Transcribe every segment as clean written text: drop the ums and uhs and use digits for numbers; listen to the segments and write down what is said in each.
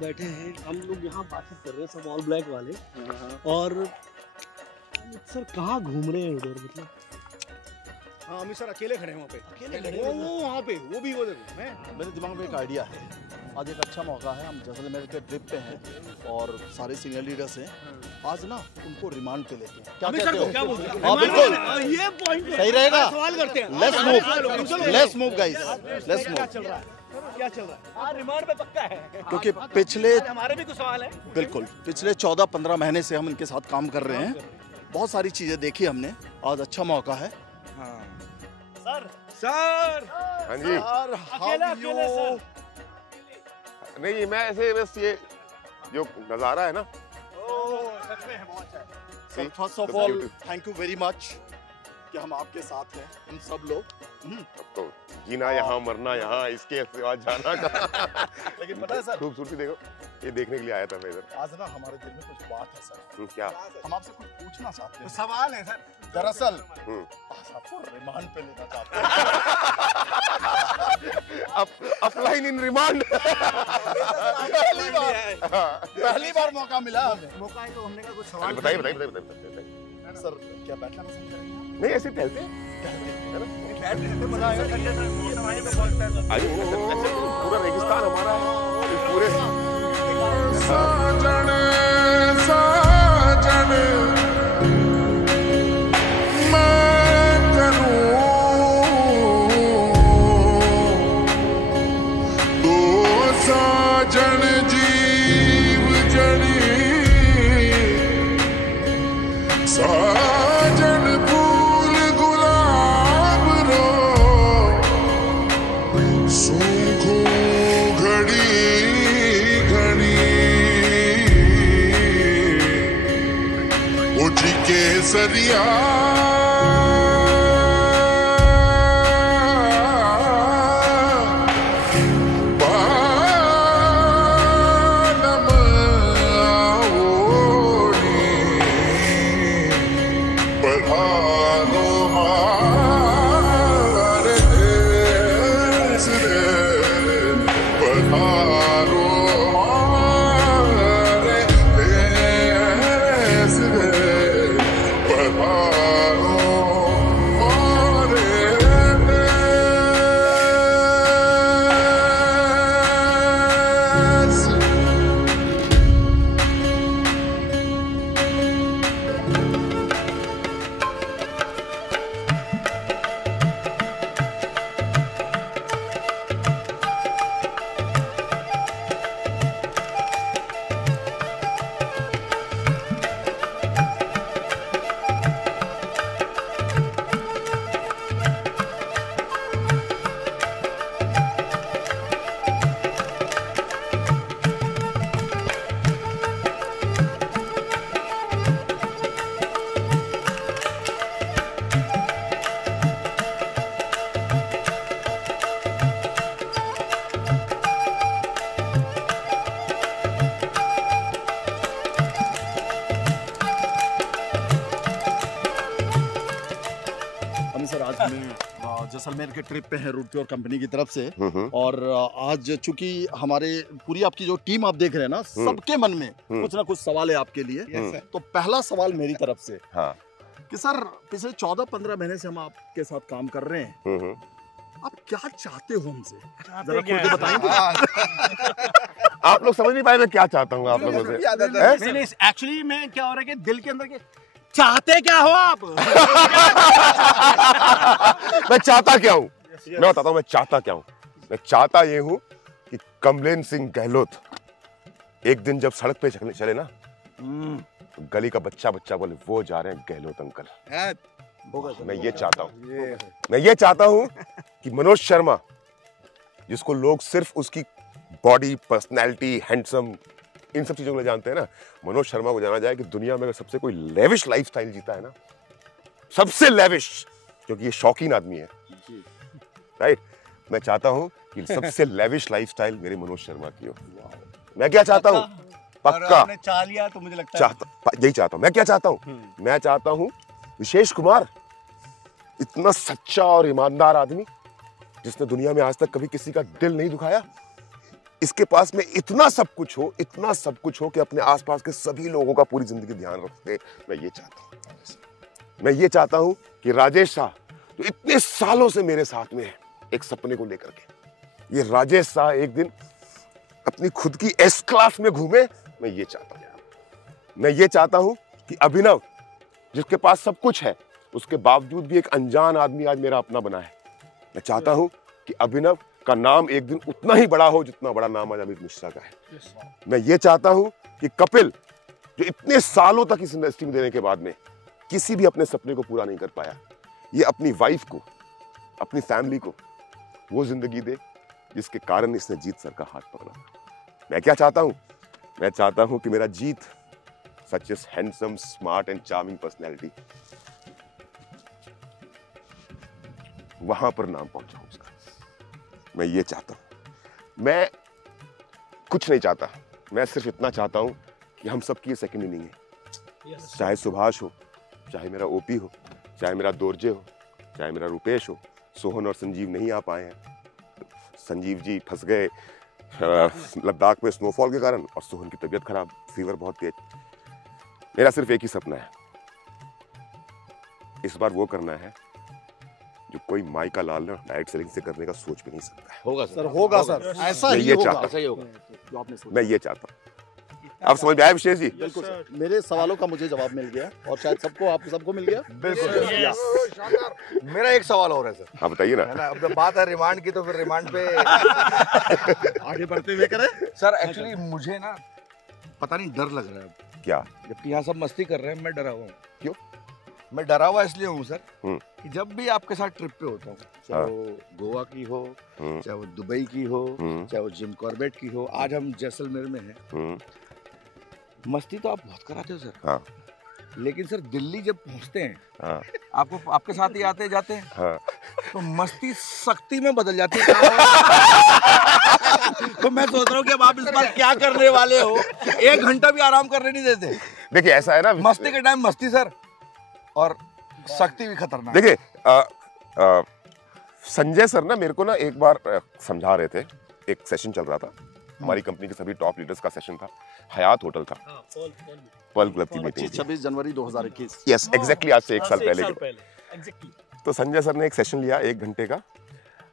बैठे हैं हम लोग यहाँ बातचीत कर रहे हैं सब ऑल ब्लैक वाले और सर कहाँ घूम रहे हैं उधर मतलब? हाँ अमित सर अकेले खड़े हैं वहाँ पे। अकेले खड़े वो वहाँ पे वो देखो मेरे दिमाग में एक आइडिया है। आज एक अच्छा मौका है, हम जैसलमेर के ट्रिप पे हैं और सारे सीनियर लीडर्स हैं। आज ना उनको रिमांड पे लेते हैं। क्या कहते हो? क्या बोलते हैं? हाँ बिल्कुल, ये पॉइंट सही रहेगा। सवाल करते हैं। Let's move guys, let's move. क्या चल रहा है? हाँ रिमांड पे पक्का है। क्योंकि पिछले हमारे भी कुछ सवाल है। बिल्कुल पिछले 14-15 महीने से हम इनके साथ काम कर रहे हैं। बहुत सारी चीजें देखी हमने, आज अच्छा मौका है। सर हाँ जी। अकेले सर। नहीं मैं ऐसे बस ये जो नजारा है ना, सच में है बहुत अच्छा है। First of all thank you very much कि हम आपके साथ हैं, हम सब लोग। अब तो जीना यहाँ मरना यहाँ, इसके सिवा जाना कहाँ। लेकिन पता है सर, खूबसूरती देखो, ये देखने के लिए आया था मैं इधर। आज ना हमारे दिल में कुछ बात है सर। क्या? हम आपसे कुछ पूछना चाहते हैं। सवाल है सर। दरअसल आज आपको रिमांड पे लेना चाहते हैं। Applying in remand. पहली बार मौका मिला हमें। मौका है तो हमने का कुछ सवाल। बताइए। सर क्या बैठना पसंद करेंगे? नहीं ऐसे टहलते मजा आएगा ठंडे से मौसम आए तो बहुत है। आइए, पूरा रेगिस्तान हमारा है, इस पूरे साजन साजन मैं करूं दो साजन जीव जड़ी साजन फूल गुलाब रो सूखूं घड़ी उठ के सरिया जैसलमेर के ट्रिप पे हैं रूट प्योर कंपनी की तरफ से। और आज चूंकि हमारे पूरी आपकी जो टीम आप देख रहे हैं ना, सबके मन में कुछ ना कुछ सवाल है आपके लिए। तो पहला सवाल मेरी तरफ से कि सर पिछले 14-15 महीने से हम आपके साथ काम कर रहे हैं, आप क्या चाहते हो हमसे, जरा खुल के बताएंगे? आप लोग समझ नहीं पाए मैं क्या चाहता हूँ आप लोगों से। नहीं एक्चुअली मैं क्या हो रहा है कि दिल के अंदर के चाहते क्या हो आप? मैं चाहता क्या हूँ, मैं बताता हूँ मैं चाहता क्या हूँ। मैं चाहता ये हूँ कि कमलेन सिंह गहलोत एक दिन जब सड़क पे चले ना, तो गली का बच्चा बोले वो जा रहे हैं गहलोत अंकल। मैं ये चाहता हूँ, मैं ये चाहता हूँ कि मनोज शर्मा, जिसको लोग सिर्फ उसकी बॉडी, पर्सनैलिटी, हैंडसम, इन सब चीजों को जानते हैं ना, मनोज शर्मा को जाना जाए कि दुनिया में अगर सबसे कोई लेविश लाइफस्टाइल जीता है ना, सबसे लेविश, क्योंकि ये शौकीन आदमी है, राइट। मैं चाहता हूं कि सबसे लेविश लाइफस्टाइल मेरे मनोज शर्मा की हो। मैं क्या चाहता हूं, पक्का चाह लिया तो मुझे लगता है यही चाहता हूं। मैं क्या चाहता हूं, मैं चाहता हूं विशेष कुमार, इतना सच्चा और ईमानदार आदमी जिसने दुनिया में आज तक कभी किसी का दिल नहीं दुखाया, इसके पास में इतना सब कुछ हो कि अपने आसपास के सभी लोगों का पूरी जिंदगी ध्यान रखे। मैं ये चाहता हूं कि राजेश शाह जो इतने सालों से मेरे साथ में है एक सपने को लेकर के, ये राजेश शाह एक दिन अपनी खुद की एस क्लास में घूमे। मैं ये चाहता हूं कि अभिनव जिसके पास सब कुछ है उसके बावजूद भी एक अनजान आदमी आज मेरा अपना बना है। मैं चाहता हूं कि अभिनव का नाम एक दिन उतना ही बड़ा हो जितना बड़ा नाम आज अमित मिश्रा का है। मैं ये चाहता हूं कि कपिल जो इतने सालों तक इस इंडस्ट्री में देने के बाद में किसी भी अपने सपने को पूरा नहीं कर पाया, ये अपनी वाइफ को, अपनी फैमिली को वो जिंदगी दे जिसके कारण इसने जीत सर का हाथ पकड़ा। मैं क्या चाहता हूं? मैं चाहता हूं कि मेरा जीत such is handsome, smart and charming personality, वहां पर नाम पहुंचा उसका। मैं ये चाहता हूं। मैं कुछ नहीं चाहता, मैं सिर्फ इतना चाहता हूं कि हम सबकी ये सेकंड इनिंग है। चाहे सुभाष हो, चाहे मेरा ओपी हो, चाहे मेरा दोरजे हो, चाहे मेरा रुपेश हो। सोहन और संजीव नहीं आ पाए हैं। संजीव जी फंस गए लद्दाख में स्नोफॉल के कारण, और सोहन की तबीयत खराब, फीवर बहुत तेज। मेरा सिर्फ एक ही सपना है, इस बार वो करना है जो कोई माई का लाल ना डायरेक्ट सेलिंग से करने का सोच भी नहीं सकता है। होगा सर, ऐसा ही होगा। मैं ये चाहता हूँ। आप समझ में आए विशेष जी? बिल्कुल सर, मेरे सवालों का मुझे जवाब मिल गया और शायद सबको मिल गया। बिल्कुल। मेरा एक सवाल और है सर। हाँ बताइए ना। अब जब बात है रिमांड की तो फिर रिमांड पे आगे बढ़ते हुए करें सर। एक्चुअली मुझे ना पता नहीं डर लग रहा है। क्या? जबकि यहाँ सब मस्ती कर रहे हैं, मैं डरा हुआ हूँ। क्यों? मैं डरा हुआ इसलिए हूँ सर कि जब भी आपके साथ ट्रिप पे होता हूँ, चाहे वो गोवा की हो, चाहे वो दुबई की हो, चाहे वो जिम कॉर्बेट की हो, आज हम जैसलमेर में हैं, मस्ती तो आप बहुत कराते हो सर। हाँ। लेकिन सर दिल्ली जब पहुँचते हैं, हाँ। आपको आपके साथ ही आते जाते हैं, हाँ। तो मस्ती सख्ती में बदल जाती है। तो मैं सोच रहा हूँ कि अब आप इस बार क्या करने वाले हो? 1 घंटा भी आराम करने नहीं देते। देखिए ऐसा है ना, मस्ती के टाइम मस्ती सर, और सख्ती भी खतरनाक। देखिए संजय सर ना मेरे को ना एक बार समझा रहे थे, एक सेशन चल रहा था, हमारी कंपनी के सभी टॉप लीडर्स का सेशन था, हयात होटल था, पर्ल क्लब की मीटिंग, 26 जनवरी 2021। यस एग्जैक्टली, आज से 1 साल पहले तो संजय सर ने एक सेशन लिया 1 घंटे का,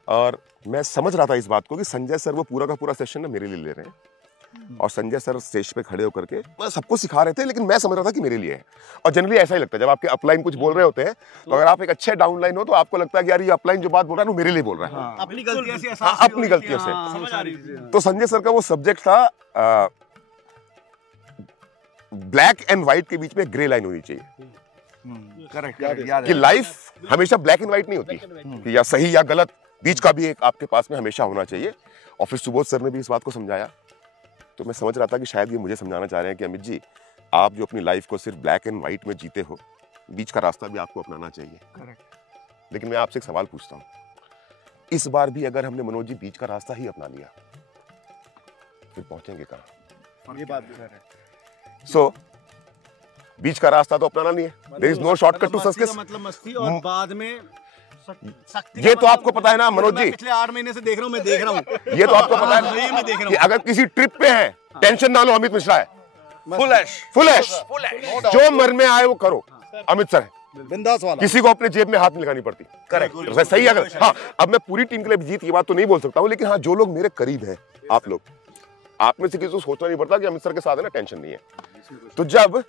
और मैं समझ रहा था इस बात को कि संजय सर वो पूरा का पूरा सेशन ना मेरे लिए ले रहे हैं, और संजय सर स्टेज पे खड़े होकर के सबको सिखा रहे थे, लेकिन मैं समझ रहा था कि मेरे लिए है। और जनरली ऐसा ही लगता है जब आपके अपलाइन कुछ बोल रहे होते हैं, तो अगर आप एक अच्छे डाउनलाइन हो तो आपको लगता है कि यार ये अपलाइन जो बात बोल रहा है वो मेरे लिए बोल रहा है। अपनी गलतियों से, अपनी गलतियों से। तो संजय सर का वो सब्जेक्ट था ब्लैक एंड व्हाइट के बीच में ग्रे लाइन होनी चाहिए। करेक्ट, कि लाइफ हमेशा ब्लैक एंड व्हाइट नहीं होती, कि या सही या गलत, बीच का भी एक आपके पास में हमेशा होना चाहिए। और फिर सुबोध सर ने भी इस बात को समझाया, तो मैं समझ रहा था कि शायद ये मुझे समझाना चाह रहे हैं कि अमित जी, आप जो अपनी लाइफ को सिर्फ ब्लैक एंड व्हाइट में जीते हो, बीच का रास्ता भी आपको अपनाना चाहिए। करेक्ट। लेकिन मैं आपसे एक सवाल पूछता हूँ, इस बार भी अगर हमने मनोज जी बीच का रास्ता ही अपना लिया, फिर पहुंचेंगे कहाँ? ये बात भी है। सो बीच का रास्ता तो अपनाना नहीं है, there is no shortcut to success. मतलब मस्ती और बाद में ये तो आपको पता है ना मनोज जी, पिछले 8 महीने से देख रहा हूँ, मैं देख रहा हूँ, ये तो आपको पता है मैं देख रहा कि अगर किसी ट्रिप पे है, टेंशन ना लो, अमित मिश्रा है, फुल ऐश, जो मन में आए वो करो, अमित सर है, बिंदास वाला, किसी को अपने जेब में हाथ नहीं लगानी पड़ती। करेक्ट, सही है। अगर हाँ, अब मैं पूरी टीम के लिए जीत ये बात तो नहीं बोल सकता हूँ, लेकिन हाँ जो लोग मेरे करीब हैं, आप लोग, आप में से किसी को सोचना नहीं पड़ता कि अमित सर के साथ है ना, टेंशन नहीं है। तो जब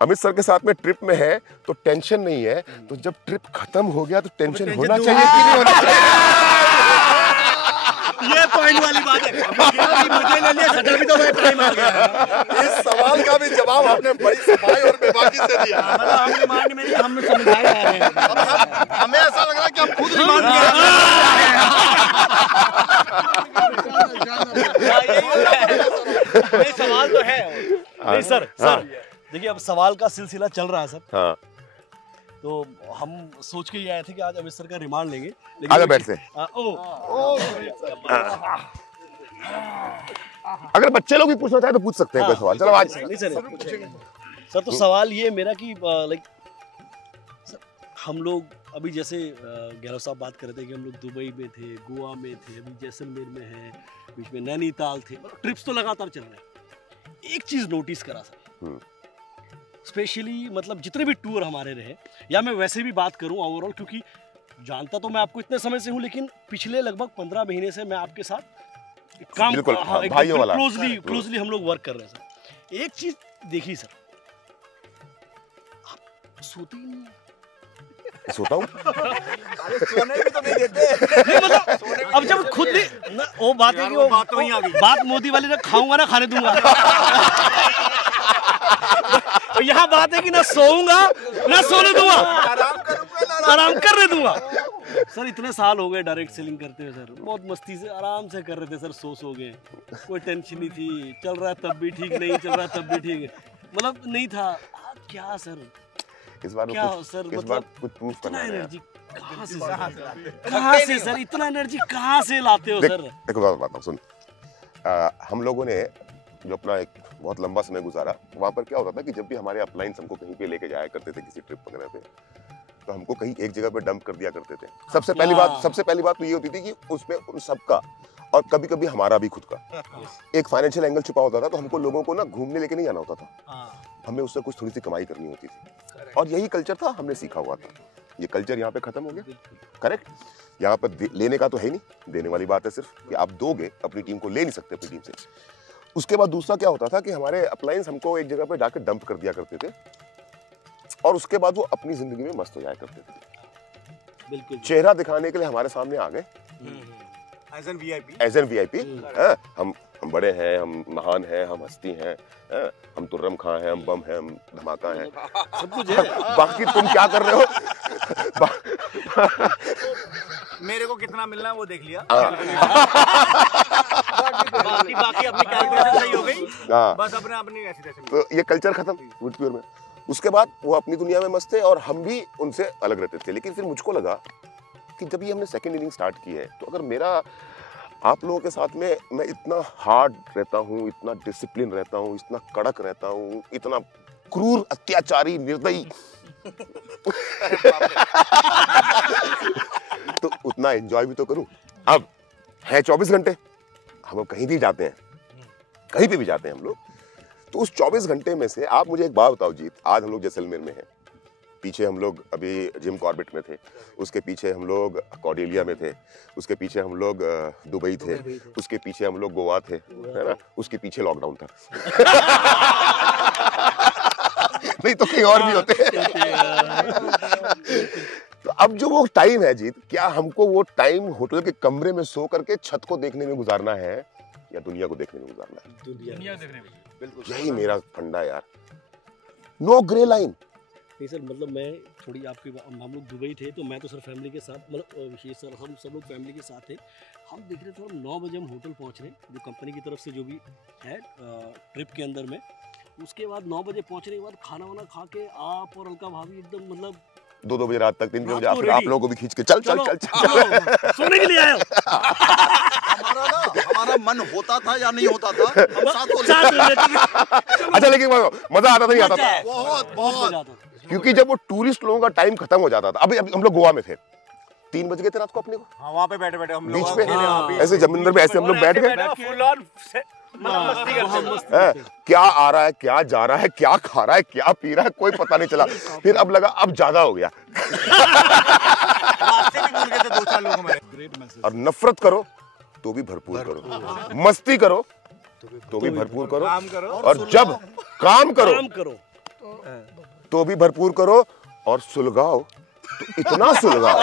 अमित सर के साथ में ट्रिप में है तो टेंशन नहीं है, तो जब ट्रिप खत्म हो गया तो टेंशन होना चाहिए कि नहीं होना चाहिए? ये पॉइंट वाली बात है। मुझे ले लिया, सटर भी तो मैं टाइम आ गया। इस सवाल का भी जवाब आपने बड़ी सफाई और बेबाकी से दिया। मतलब हम रिमांड में नहीं, हम समझाए जा रहे हैं। हमें ऐसा लग रहा है कि हम खुद रिमांड किए। नहीं, सवाल तो है। नहीं सर, देखिए अब सवाल का सिलसिला चल रहा है सर। हाँ। तो हम सोच के ये आए थे कि आज अमित सर का रिमांड लेंगे, आगे बैठते। अगर बच्चे लोग भी पूछना चाहे तो पूछ सकते हैं कोई सवाल। चलो आज नहीं सर, तो सवाल ये मेरा कि लाइक हम लोग अभी जैसे गहलोत साहब बात कर रहे थे कि हम लोग दुबई में थे, गोवा में थे, अभी जैसलमेर में हैं, बीच में नैनीताल थे, मतलब ट्रिप्स तो लगातार चल रहे हैं। एक चीज़ नोटिस करा सर, स्पेशली मतलब जितने भी टूर हमारे रहे, या मैं वैसे भी बात करूं ओवरऑल, क्योंकि जानता तो मैं आपको इतने समय से हूं, लेकिन पिछले लगभग 15 महीने से मैं आपके साथ काम क्लोजली हम लोग वर्क कर रहे हैं सर। एक चीज देखी सर, आप सोते ही नहीं। सोता हूँ। अरे सोने भी तो नहीं देते। नहीं मतलब अब जब खुद भी ना, वो बात है कि वो बात तो वहीं आ गई, बात मोदी वाली ना, खाऊंगा ना खाने दूंगा। तो यहाँ बात है कि ना सोऊंगा ना सोने दूंगा, आराम करने दूंगा। सर इतने साल हो गए डायरेक्ट सेलिंग करते हुए सर, बहुत मस्ती से आराम से कर रहे थे सर, सो गए, कोई टेंशन नहीं थी, चल रहा है तब भी ठीक, नहीं चल रहा है तब भी ठीक, मतलब नहीं था। क्या सर इस बार क्या कुछ, सर, इस मतलब बार कुछ प्रूफ करना है एनर्जी कहाँ से सर, इतना एनर्जी कहाँ से लाते हो सर? देखो बात बताऊँ, सुन, हम लोगों ने जो अपना एक बहुत लंबा समय गुजारा, वहाँ पर क्या होता था कि जब भी हमारे अपलाइंस हमको कहीं पे लेके जाया करते थे किसी ट्रिप वगैरह पे, तो हमको कहीं एक जगह पे डंप कर दिया करते थे। सबसे पहली बात तो ये होती थी कि उसमें उन सबका और कभी कभी हमारा भी खुद का एक फाइनेंशियल एंगल छुपा होता था, तो हमको लोगों को ना घूमने लेके नहीं जाना होता था, हमें उससे कुछ थोड़ी सी कमाई करनी होती थी, और यही कल्चर था, हमने सीखा हुआ था। ये कल्चर यहाँ पे खत्म हो गया, करेक्ट। यहाँ पर लेने का तो है नहीं, देने वाली बात है सिर्फ कि आप दोगे, अपनी टीम को ले नहीं सकते अपनी टीम से। उसके बाद दूसरा क्या होता था कि हमारे अपलायंस हमको एक जगह पे जाकर डंप कर दिया करते थे, और उसके बाद वो अपनी जिंदगी में मस्त हो जाया करते थे, बिल्कुल चेहरा दिखाने के लिए हमारे सामने आ गए एज एन वीआईपी। हम बड़े हैं, हम महान हैं, हम हस्ती हैं, हम तुर्रम खां हैं, हम बम हैं, हम धमाका हैं, सब कुछ है। बाकी तुम क्या कर रहे हो? मेरे को कितना मिलना है वो देख लिया, बाकी अपनी कैलकुलेशन सही हो गई, बस अपनी ऐसी तैसी। तो ये कल्चर खत्म वुडप्योर में। उसके बाद वो अपनी दुनिया में मस्त थे और हम भी उनसे अलग रहते थे। लेकिन फिर मुझको लगा कि जब ये हमने सेकंड इनिंग स्टार्ट की है, तो अगर मेरा आप लोगों के साथ में मैं इतना हार्ड रहता हूँ, इतना डिसिप्लिन रहता हूँ, इतना कड़क रहता हूँ, इतना क्रूर, अत्याचारी, निर्दयी, तो उतना एंजॉय भी तो करूं। अब है 24 घंटे, हम कहीं भी जाते हैं, कहीं पे भी जाते हैं हम लोग, तो उस 24 घंटे में से आप मुझे एक बात बताओ जीत, आज हम लोग जैसलमेर में हैं, पीछे हम लोग अभी जिम कॉर्बेट में थे, उसके पीछे हम लोग कॉर्डेलिया में थे, उसके पीछे हम लोग दुबई थे, उसके पीछे हम लोग गोवा थे, है ना, उसके पीछे लॉकडाउन था। नहीं तो कहीं और भी होते हैं। तो अब जो वो टाइम है जीत, क्या हमको वो टाइम होटल के कमरे में सो करके छत को देखने में गुजारना है या दुनिया को देखने में गुजारना है? दुनिया देखने में। बिल्कुल यही मेरा फंडा यार, नो ग्रे लाइन। नहीं सर, मतलब मैं थोड़ी आपकी हम लोग दुबई थे, तो मैं तो सर फैमिली के साथ, मतलब विशेष सर हम सब लोग फैमिली के साथ थे। हम देख रहे थे हम 9 बजे हम होटल पहुंच रहे हैं, जो कंपनी की तरफ से जो भी है ट्रिप के अंदर में। उसके बाद 9 बजे पहुंचने के बाद खाना वाना खा के आप और अलका भाभी एकदम मतलब 2 बजे रात तक, 3 बजे रात को आप लोगों को भी खींच के चल चल चल चल सोने के लिए आए हो। हमारा मन होता था या नहीं होता था, हम साथ को साथ में लेते थे। अच्छा, लेकिन मजा आता था नहीं आता था? बहुत बहुत मजा आता था। क्योंकि जब वो टूरिस्ट लोगों का टाइम खत्म हो जाता था, अभी हम लोग गोवा में थे, 3 बज गए थे रात को अपने को, हाँ वहाँ पे बैठे बैठे हम लोग बीच में ऐसे जमिंदर में ऐसे हम लोग बैठ गए, फुल ऑन मस्ती करते हैं। क्या आ रहा है, क्या जा रहा है, क्या खा रहा है, क्या पी रहा है, कोई पता नहीं चला। फिर अब लगा अब ज्यादा हो गया, रास्ते भी भूल गए थे 2-4 लोग हमारे। और नफरत करो तो भी भरपूर करो, मस्ती करो तो भी भरपूर करो, काम करो और जब काम करो तो भी भरपूर करो, और सुलगाओ तो इतना सुलगाओ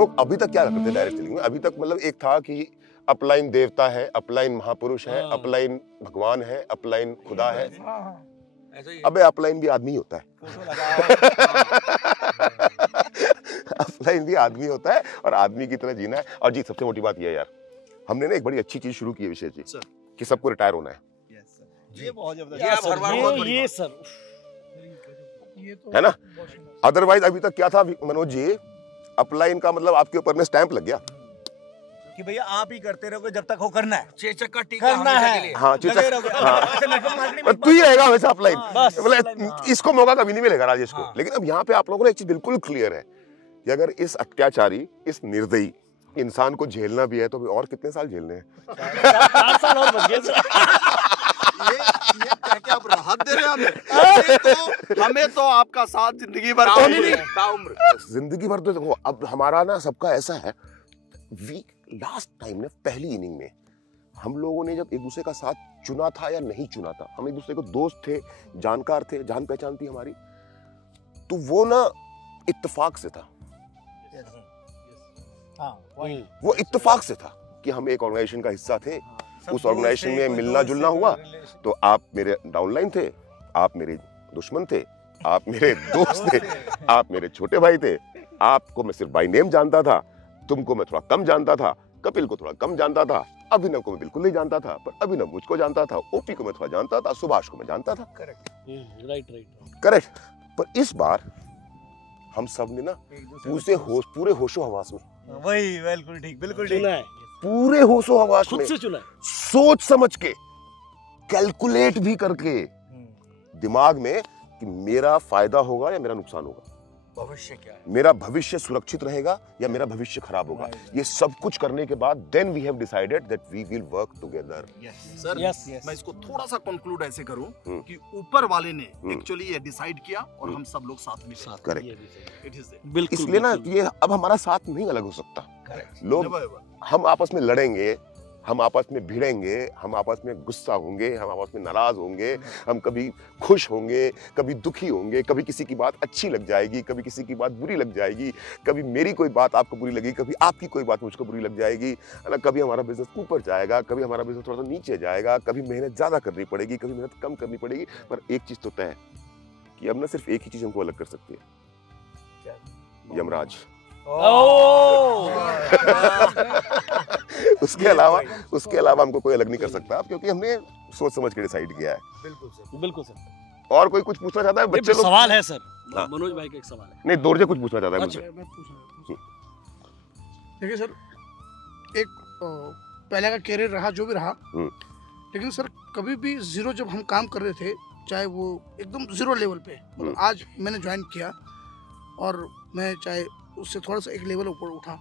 लोग अभी तक क्या करते थे डायरेक्ट सेलिंग में? अभी तक मतलब एक था कि अपलाइन देवता है, अपलाइन महापुरुष है, अपलाइन भगवान है, अपलाइन खुदा है। अबे अपलाइन भी आदमी होता है। अपलाइन भी आदमी होता है और आदमी की तरह जीना है। और जी सबसे मोटी बात यह है यार, हमने ना एक बड़ी अच्छी चीज शुरू की है विशेष जी, कि सबको रिटायर होना है। ये बहुत जबरदस्त ये सर है ना? अदरवाइज अभी तक क्या था मनोज जी, अपलाइन का मतलब आपके ऊपर में स्टैंप लग गया कि भैया आप ही करते रहोगे जब तक हो करना है, चेचक टीका करना है। हाँ लगे रहोगे। अच्छा, नेटवर्क मार्केटिंग में तू ही रहेगा हमेशा अपलाइन। बस, मतलब इसको मौका कभी नहीं मिलेगा राजेश को। लेकिन अब यहाँ पे आप लोगों को एक चीज बिल्कुल क्लियर है कि अगर इस अत्याचारी, इस निर्दयी इंसान को झेलना भी है तो अभी और कितने साल झेलने हैं? 4 साल और बच गए सर। ये क्या आप राहत दे रहे हैं हमें तो आपका साथ जिंदगी भर जिंदगी भर तो देखो, अब हमारा ना सबका ऐसा है, लास्ट टाइम ने पहली इनिंग में हम लोगों ने जब एक दूसरे का साथ चुना था या नहीं चुना था, हम एक दूसरे को दोस्त थे, जानकार थे, जान पहचान थी हमारी, तो वो ना इत्तेफाक से था। वो इत्तेफाक से था कि हम एक ऑर्गेनाइजेशन का हिस्सा थे। उस ऑर्गेनाइजेशन में मिलना जुलना हुआ तो आप मेरे डाउनलाइन थे, आप मेरे दुश्मन थे, आप मेरे दोस्त थे, आप मेरे छोटे भाई थे। आपको मैं सिर्फ बाय नेम जानता था, तुमको मैं थोड़ा कम जानता था, कपिल को थोड़ा कम जानता था, अभिनव को मैं बिल्कुल नहीं जानता था, पर अभिनव मुझको जानता था, ओपी को मैं थोड़ा जानता था, सुभाष को मैं जानता था। करेक्ट। पर इस बार हम सब ने ना पूरे होशो हवास में, वही बिल्कुल ठीक, बिल्कुल ठीक, चुना है, पूरे होशो हवास खुद में से चुना है, सोच समझ के, कैलकुलेट भी करके दिमाग में कि मेरा फायदा होगा या मेरा नुकसान होगा, भविष्य क्या है, मेरा भविष्य सुरक्षित रहेगा या मेरा भविष्य खराब होगा। ये सब कुछ करने के बाद then we have decided that we will work together. Sir Yes. मैं इसको थोड़ा सा कंक्लूड ऐसे करूं कि ऊपर वाले ने एक्चुअली ये डिसाइड किया और हम सब लोग साथ में साथ करेक्ट। इट इज बिल्कुल। इसलिए ना ये अब हमारा साथ नहीं अलग हो सकता। लोग हम आपस में लड़ेंगे, हम आपस में भिड़ेंगे, हम आपस में गुस्सा होंगे, हम आपस में नाराज होंगे, हम कभी खुश होंगे, कभी दुखी होंगे, कभी किसी की बात अच्छी लग जाएगी, कभी किसी की बात बुरी लग जाएगी, कभी मेरी कोई बात आपको बुरी लगेगी, कभी आपकी कोई बात मुझको बुरी लग जाएगी, है ना? कभी हमारा बिजनेस ऊपर जाएगा, कभी हमारा बिजनेस थोड़ा सा नीचे जाएगा, कभी मेहनत ज्यादा करनी पड़ेगी, कभी मेहनत कम करनी पड़ेगी। पर एक चीज तो तय है कि अब ना सिर्फ एक ही चीज हमको अलग कर सकती है, यमराज। उसके अलावा हमको कोई अलग नहीं कर सकता, क्योंकि हमने सोच समझ के डिसाइड किया है। बिल्कुल सर। और कोई कुछ पूछना चाहता है? बच्चे लोग। सवाल है सर, हाँ। मनोज भाई का एक सवाल है। नहीं, दोरजे कुछ पूछना चाहता है अच्छा। मुझसे। मैं पूछ रहा हूँ। देखिए सर, एक पहले का कैरियर रहा जो भी रहा, लेकिन सर कभी भी जीरो जब हम काम कर रहे थे, चाहे वो एकदम जीरो लेवल पे, मतलब आज मैंने ज्वाइन किया और मैं चाहे उससे थोड़ा सा एक लेवल ऊपर उठा,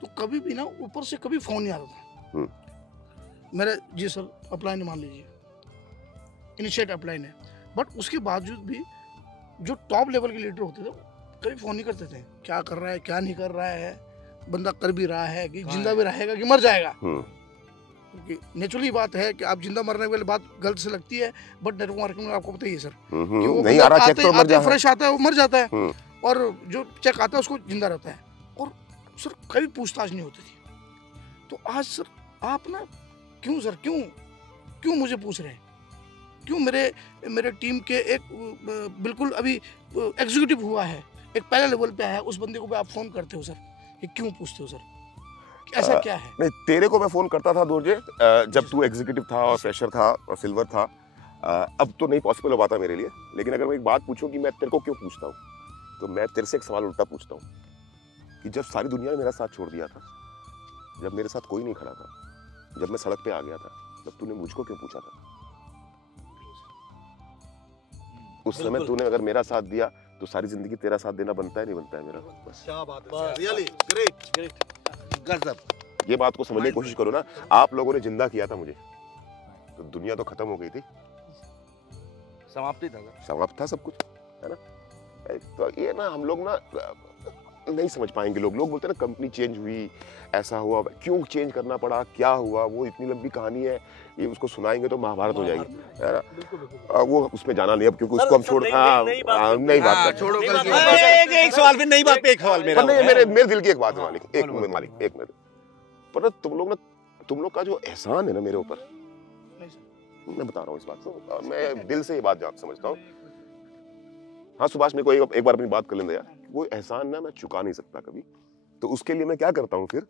तो कभी भी ना ऊपर से कभी फोन नहीं आता था मेरा, जी सर अपलाइन मान लीजिए, इनिशिएट अपलाइन है, बट उसके बावजूद भी जो टॉप लेवल के लीडर होते थे कभी फोन नहीं करते थे, क्या कर रहा है क्या नहीं कर रहा है, बंदा कर भी रहा है कि जिंदा भी रहेगा कि मर जाएगा। क्योंकि नेचुरली बात है कि आप जिंदा मरने वाली बात गलत से लगती है, बट नेटवर्क मार्केटिंग में आपको पता ही है सर कि वो नहीं आ रहा चेक तो मर जाएगा, फ्रेश आता है वो मर जाता है, और जो चेक आता है उसको जिंदा रहता है, और सर कभी पूछताछ नहीं होती थी। तो आज सर आप ना क्यों सर क्यों मुझे पूछ रहे हैं, क्यों मेरे टीम के एक बिल्कुल अभी एग्जीक्यूटिव हुआ है, एक पहले लेवल पे आया, उस बंदे को भी आप फोन करते हो सर, ये क्यों पूछते हो सर, ऐसा क्या है? नहीं, तेरे को मैं फोन करता था दोरजे, जब तू एग्जीक्यूटिव था और फ्रेशर था और सिल्वर था। अब तो नहीं पॉसिबल हो पाता मेरे लिए, लेकिन अगर मैं एक बात पूछूं कि मैं तेरे को क्यों पूछता हूँ, तो मैं तेरे से एक सवाल उल्टा पूछता हूँ कि जब सारी दुनिया ने मेरा साथ छोड़ दिया था, जब मेरे साथ कोई नहीं खड़ा था, जब मैं सड़क पे आ गया था, तब तूने मुझको क्यों पूछा था? उस समय तूने अगर मेरा साथ दिया तो सारी जिंदगी तेरा साथ देना बनता है, नहीं बनता है मेरा? बस क्या बात है, रियली ग्रेट, गजब। ये बात को समझने की कोशिश करो ना। आप लोगों ने जिंदा किया था मुझे, तो दुनिया तो खत्म हो गई थी, समाप्ति था सर। समाप्त था सब कुछ, है ना? तो ये ना हम लोग ना नहीं समझ पाएंगे लोग बोलते हैं ना कंपनी चेंज हुई, ऐसा हुआ, क्यों चेंज करना पड़ा, क्या हुआ, वो इतनी लंबी कहानी है, ये उसको सुनाएंगे तो महाभारत हो जाएगी, है ना। वो उसमें जाना नहीं अब, क्योंकि उसको हम छोड़ नई बात छोड़ो एक सवाल फिर नई बात पे एक सवाल मेरा मेरे दिल की एक बात है मालिक, एक मिनट, पर तुम लोग का जो एहसान है ना मेरे ऊपर, मैं बता रहा हूँ इस बात को, मैं दिल से ये बात समझता हूँ। हाँ सुभाष, मेरे को एक बार अपनी बात कर लेने यार, वो एहसान ना मैं चुका नहीं सकता कभी, तो उसके लिए मैं क्या करता हूँ फिर,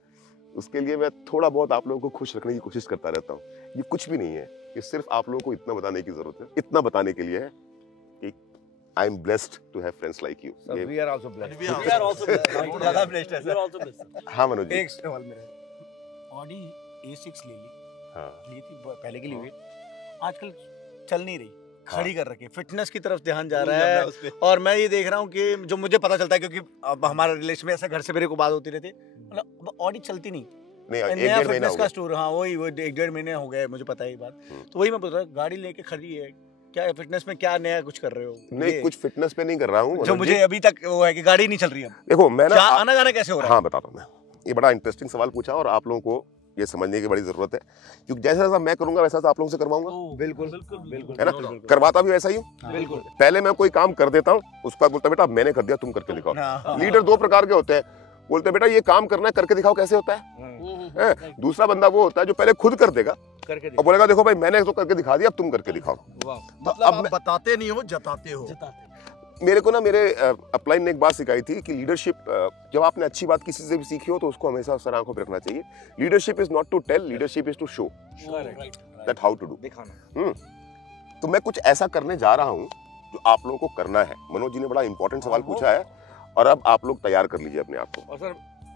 उसके लिए मैं थोड़ा बहुत आप लोगों को खुश रखने की कोशिश करता रहता हूँ। ये कुछ भी नहीं है, ये सिर्फ आप लोगों को इतना बताने की जरूरत है, इतना बताने के लिए है कि I am blessed to have friends like you. We are also blessed, we are also ज्यादा ब्लेस्ड है सर। हाँ मनोज जी, एक सवाल मेरा, ऑडी A6 ले ली, हाँ ली थी पहले की ली हुई, आजकल चल नहीं रही, खड़ी कर रखी है, फिटनेस की तरफ ध्यान जा रहा है। और मैं ये देख रहा हूँ कि जो मुझे पता चलता है, क्योंकि अब हमारा रिलेशन में ऐसा घर से मेरे को बात होती रहती है, मतलब ऑडी चलती नहीं, नहीं नया एक फिटनेस का स्टोर, हाँ वही 1-1.5 महीने हो गए, मुझे पता है ये बात। तो वही मैं बोल रहा हूँ, गाड़ी लेके खड़ी है, क्या फिटनेस में क्या नया कुछ कर रहे हो? नहीं, कुछ फिटनेस पे नहीं कर रहा हूँ, जो मुझे अभी तक वो है कि गाड़ी नहीं चल रही है। देखो मैं ना आना जाना कैसे हो रहा है? हाँ बताता हूँ मैं, ये बड़ा इंटरेस्टिंग सवाल पूछा और आप लोगों को ये समझने की बड़ी जरूरत है, क्योंकि जैसा जैसा मैं करूंगा वैसा आप लोगों से करवाऊंगा, बिल्कुल है ना, करवाता भी वैसा ही हूँ। बिल्कुल, पहले मैं कोई काम कर देता हूँ, उसके बाद बोलता बेटा मैंने कर दिया, तुम करके दिखाओ। लीडर दो प्रकार के होते हैं, बोलते बेटा ये काम करना है, करके दिखाओ कैसे होता है। दूसरा बंदा वो होता है जो पहले खुद कर देगा और बोलेगा देखो भाई मैंने तो करके दिखा दिया, अब तुम करके दिखाओ। मतलब आप बताते नहीं हो, जताते हो। मेरे को ना मेरे अपलाइन ने एक बात सिखाई थी कि लीडरशिप, जब आपने अच्छी बात किसी से भी सीखी हो तो उसको हमेशा सर आंखों पे रखना चाहिए। Leadership is not to tell, leadership is to show that how to do, दिखाना। तो मैं कुछ ऐसा करने जा रहा हूँ जो आप लोगों को करना है। मनोज जी ने बड़ा इंपॉर्टेंट सवाल पूछा है और अब आप लोग तैयार कर लीजिए अपने आप को। और सर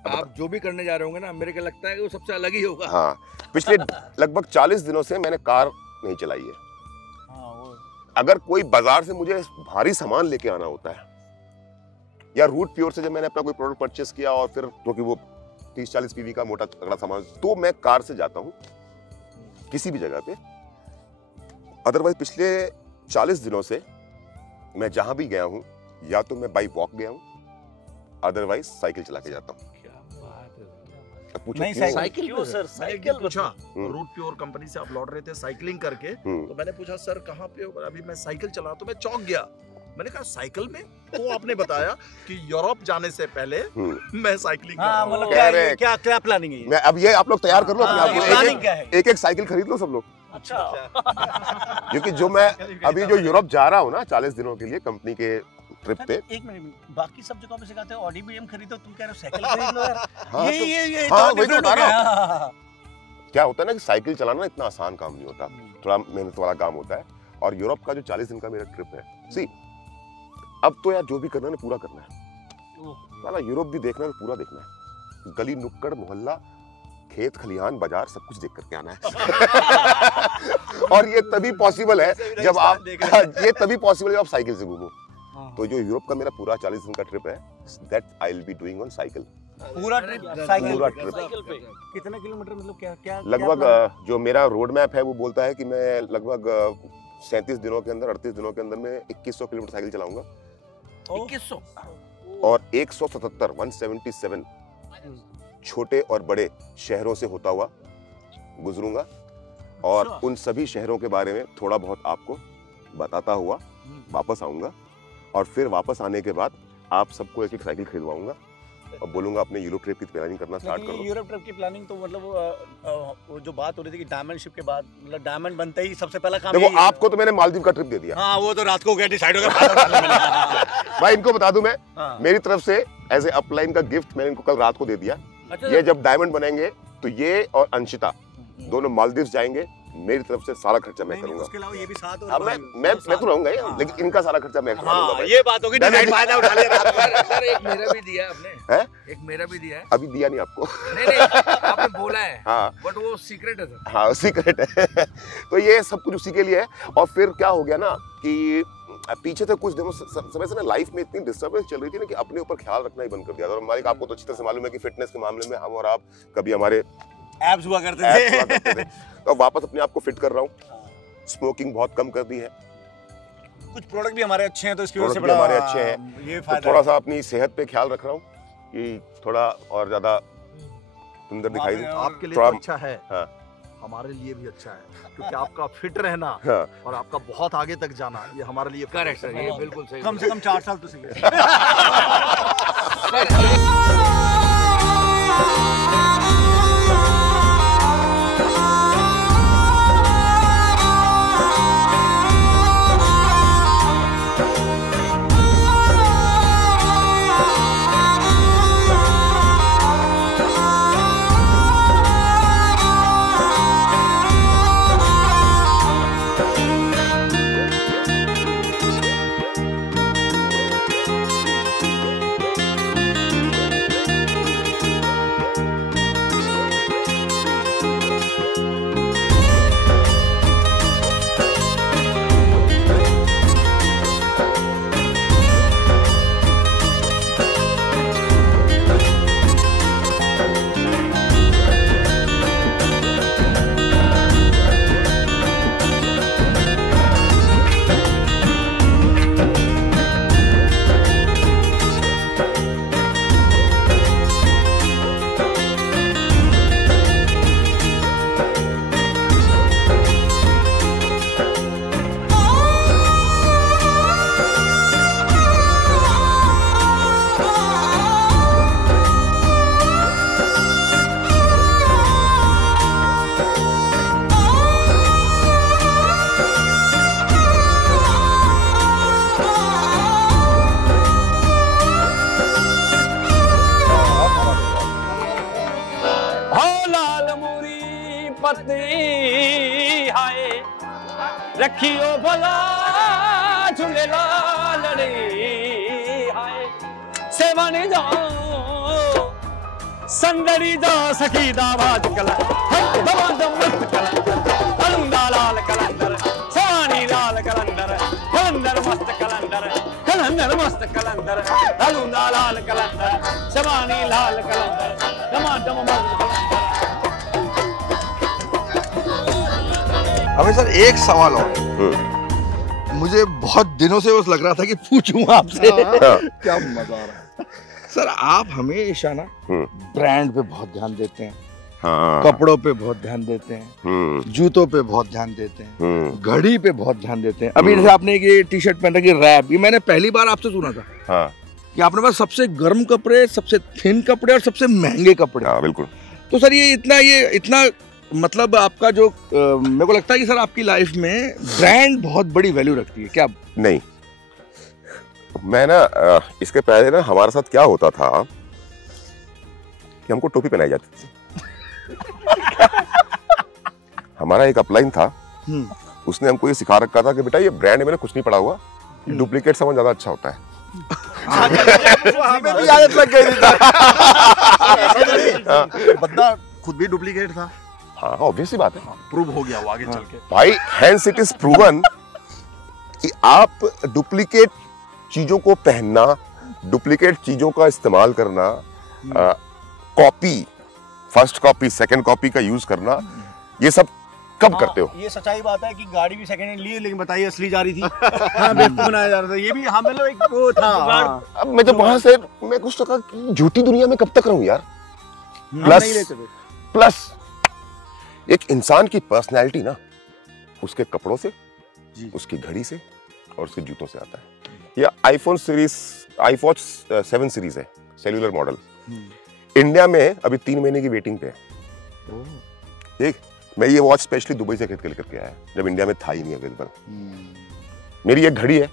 आप जो भी करने जा रहे होंगे ना, मेरे को लगता है कि वो सबसे अलग ही होगा। हाँ, पिछले लगभग 40 दिनों से मैंने कार नहीं चलाई है। अगर कोई बाजार से मुझे भारी सामान लेके आना होता है, या रूट प्योर से जब मैंने अपना कोई प्रोडक्ट परचेस किया और फिर क्योंकि वो 30-40 पीवी का मोटा तगड़ा सामान, तो मैं कार से जाता हूँ किसी भी जगह पे। अदरवाइज पिछले 40 दिनों से मैं जहां भी गया हूँ या तो मैं बाई वॉक गया हूँ, अदरवाइज साइकिल चला के जाता हूँ। नहीं साइकिल क्यों सर? साइकिल पूछा, रूट प्योर कंपनी से आप लौट रहे थे साइकिलिंग करके, तो मैंने पूछा सर कहाँ पे हो? अभी मैं साइकिल चला, तो मैं चौंक गया। मैंने कहा साइकिल में? तो आपने बताया कि यूरोप जाने से पहले मैं साइकिलिंग कर रहा हूं। मतलब क्या प्लानिंग है? मैं अब ये आप लोग तैयार कर लो अपने आप को, एक साइकिल खरीद लो सब लोग। अच्छा, क्योंकि जो मैं अभी जो यूरोप जा रहा हूँ ना 40 दिनों के लिए कंपनी के ट्रिप पे, एक मिनट, बाकी सब जगहों पे सिखाते हैं ऑडी बीएम खरीदो, तुम कह रहे हो साइकिल खरीद लो यार। ये हाँ वही तो बता रहा हूँ। क्या होता है ना कि साइकिल चलाना इतना आसान काम नहीं होता, थोड़ा मेहनत वाला काम होता है। और यूरोप का जो 40 दिन का मेरा ट्रिप है, सी अब तो यार जो भी करना है पूरा करना है। साला यूरोप भी देखना है, पूरा देखना है, गली नुक्कड़ मोहल्ला खेत खलिहान बाजार सब कुछ देख करके आना है। और ये तभी पॉसिबल है जब आप जब आप साइकिल से घूमो। तो जो यूरोप का मेरा पूरा 40 दिन का ट्रिप है, that I will be doing on cycle. पूरा ट्रिप साइकिल पे कितने किलोमीटर, मतलब क्या लगभग जो मेरा रोड मैप है वो बोलता है कि मैं लगभग 37 दिनों के अंदर 38 दिनों के अंदर में 2100 किलोमीटर साइकिल चलाऊंगा। 2100 और 177 छोटे और बड़े शहरों से होता हुआ गुजरूंगा और उन सभी शहरों के बारे में थोड़ा बहुत आपको बताता हुआ वापस आऊंगा। और फिर वापस आने के बाद आप सबको एक साइकिल खरीदवाऊंगा और बोलूंगा अपने यूरोप ट्रिप की प्लानिंग करना स्टार्ट करो। यूरोप ट्रिप की प्लानिंग तो मतलब वो जो बात हो रही थी कि डायमंड शिप के बाद, मतलब डायमंड बनते ही सबसे पहला काम देखो, आपको तो मैंने मालदीव का ट्रिप दे दिया। हाँ, वो तो रात को गया डिसाइड हो गया। भाई इनको बता दूं मैं, मेरी तरफ से एज ए अपलाइन का गिफ्ट मैंने इनको कल रात को दे दिया। ये जब डायमंड बनेंगे तो ये और अंशिता दोनों मालदीव जाएंगे। मेरी तरफ से सारा खर्चा मैं करूंगा। उसके अलावा ये भी साथ और मैं तो रहूंगा ही, लेकिन इनका सारा खर्चा मैं करूंगा। ये बात होगी, डिसाइड फायदा उठा लिया। सर एक मेरा भी दिया आपने, एक मेरा भी दिया है। अभी दिया नहीं आपको। नहीं आपने बोला है। हाँ, बट वो सीक्रेट है सर। हाँ सीक्रेट है। तो ये सब कुछ उसी के लिए है। और फिर क्या हो गया ना कि पीछे से कुछ दिनों समय से ना लाइफ में इतनी डिस्टर्बेंस चल रही थी ना कि अपने ऊपर ख्याल रखना ही बंद कर दिया। और हमारे आपको तो अच्छी तरह से मालूम है कि फिटनेस के मामले में हम और आप कभी हमारे एब्स हुआ करते थे। तो वापस अपने आप को फिट कर रहा हूँ। स्मोकिंग बहुत कम कर दी है। कुछ प्रोडक्ट भी हमारे अच्छे हैं, तो इसकी वजह से बड़ा हमारे अच्छे हैं। ये तो थोड़ा सा अपनी सेहत पे ख्याल रख रहा हूँ। कि थोड़ा और ज्यादा सुंदर दिखाई दे। आपके लिए थोड़ा- तो अच्छा है, हाँ। हमारे लिए भी अच्छा है, क्योंकि आपका फिट रहना हाँ। और आपका बहुत आगे तक जाना, ये हमारे लिए करेक्ट सर, ये बिल्कुल सही। कम से कम 4 साल तो सही है। रखियो भला झूलेलाल रे हाय सेवाने जाओ संदरी जा सखी दा बाज कला दम मस्त कला अलंदा लाल कलंदर सानी लाल कलंदर कलंदर मस्त कलंदर अलंदा लाल कलंदर सवानी लाल कलंदर दम मस्त कलंदर। हमें सर एक सवाल और, मुझे बहुत दिनों से बस लग रहा था कि पूछूं आपसे। क्या मजा आ रहा है सर, आप हमेशा ना ब्रांड पे बहुत ध्यान देते हैं, हाँ। कपड़ों पे बहुत ध्यान देते हैं, जूतों पे बहुत ध्यान देते हैं, घड़ी पे बहुत ध्यान देते हैं। अभी जैसे आपने ये टी शर्ट पहन रखी रैप, ये मैंने पहली बार आपसे सुना था। हाँ। कि आपने पास सबसे गर्म कपड़े, सबसे थिन कपड़े और सबसे महंगे कपड़े। हाँ, बिल्कुल। तो सर ये इतना मतलब आपका जो मेरे को लगता है कि सर आपकी लाइफ में ब्रांड बहुत बड़ी वैल्यू रखती है क्या? नहीं, मैं ना इसके पहले ना हमारे साथ क्या होता था कि हमको टोपी पहनाई जाती थी। हमारा एक अपलाइन था, उसने हमको ये सिखा रखा था कि बेटा ये ब्रांड में कुछ नहीं पड़ा हुआ, डुप्लीकेट सामान ज्यादा अच्छा होता है। हमें भी आदत लग गई थी। बंदा खुद भी डुप्लीकेट था। हाँ, ऑब्वियस बात है, प्रूव हो गया वो आगे चल के। भाई हेंस इट इज प्रूवन कि आप डुप्लीकेट चीजों को पहनना, डुप्लीकेट चीजों का इस्तेमाल करना, copy, first copy, second copy का यूज करना, ये सब कब करते हो? ये सच्चाई बात है कि गाड़ी भी सेकंड हैंड ली, लेकिन बताइए असली जा रही थी। हाँ, बेवकूफ बनाया जा रहा था। ये भी हाँ, मतलब एक वो था। अब मैं जब वहां से मैं कुछ तो कहा, झूठी दुनिया में कब तक रहूं यार। प्लस एक इंसान की पर्सनैलिटी ना उसके कपड़ों से, उसकी घड़ी से और उसके जूतों से आता है। ये आईफोन सीरीज, आईवॉच 7 सीरीज है, सेल्यूलर मॉडल। इंडिया में अभी 3 महीने की वेटिंग पे है। ठीक, मैं ये वॉच स्पेशली दुबई से खरीद के लेकर के आया, जब इंडिया में था ही नहीं अवेलेबल। मेरी एक घड़ी है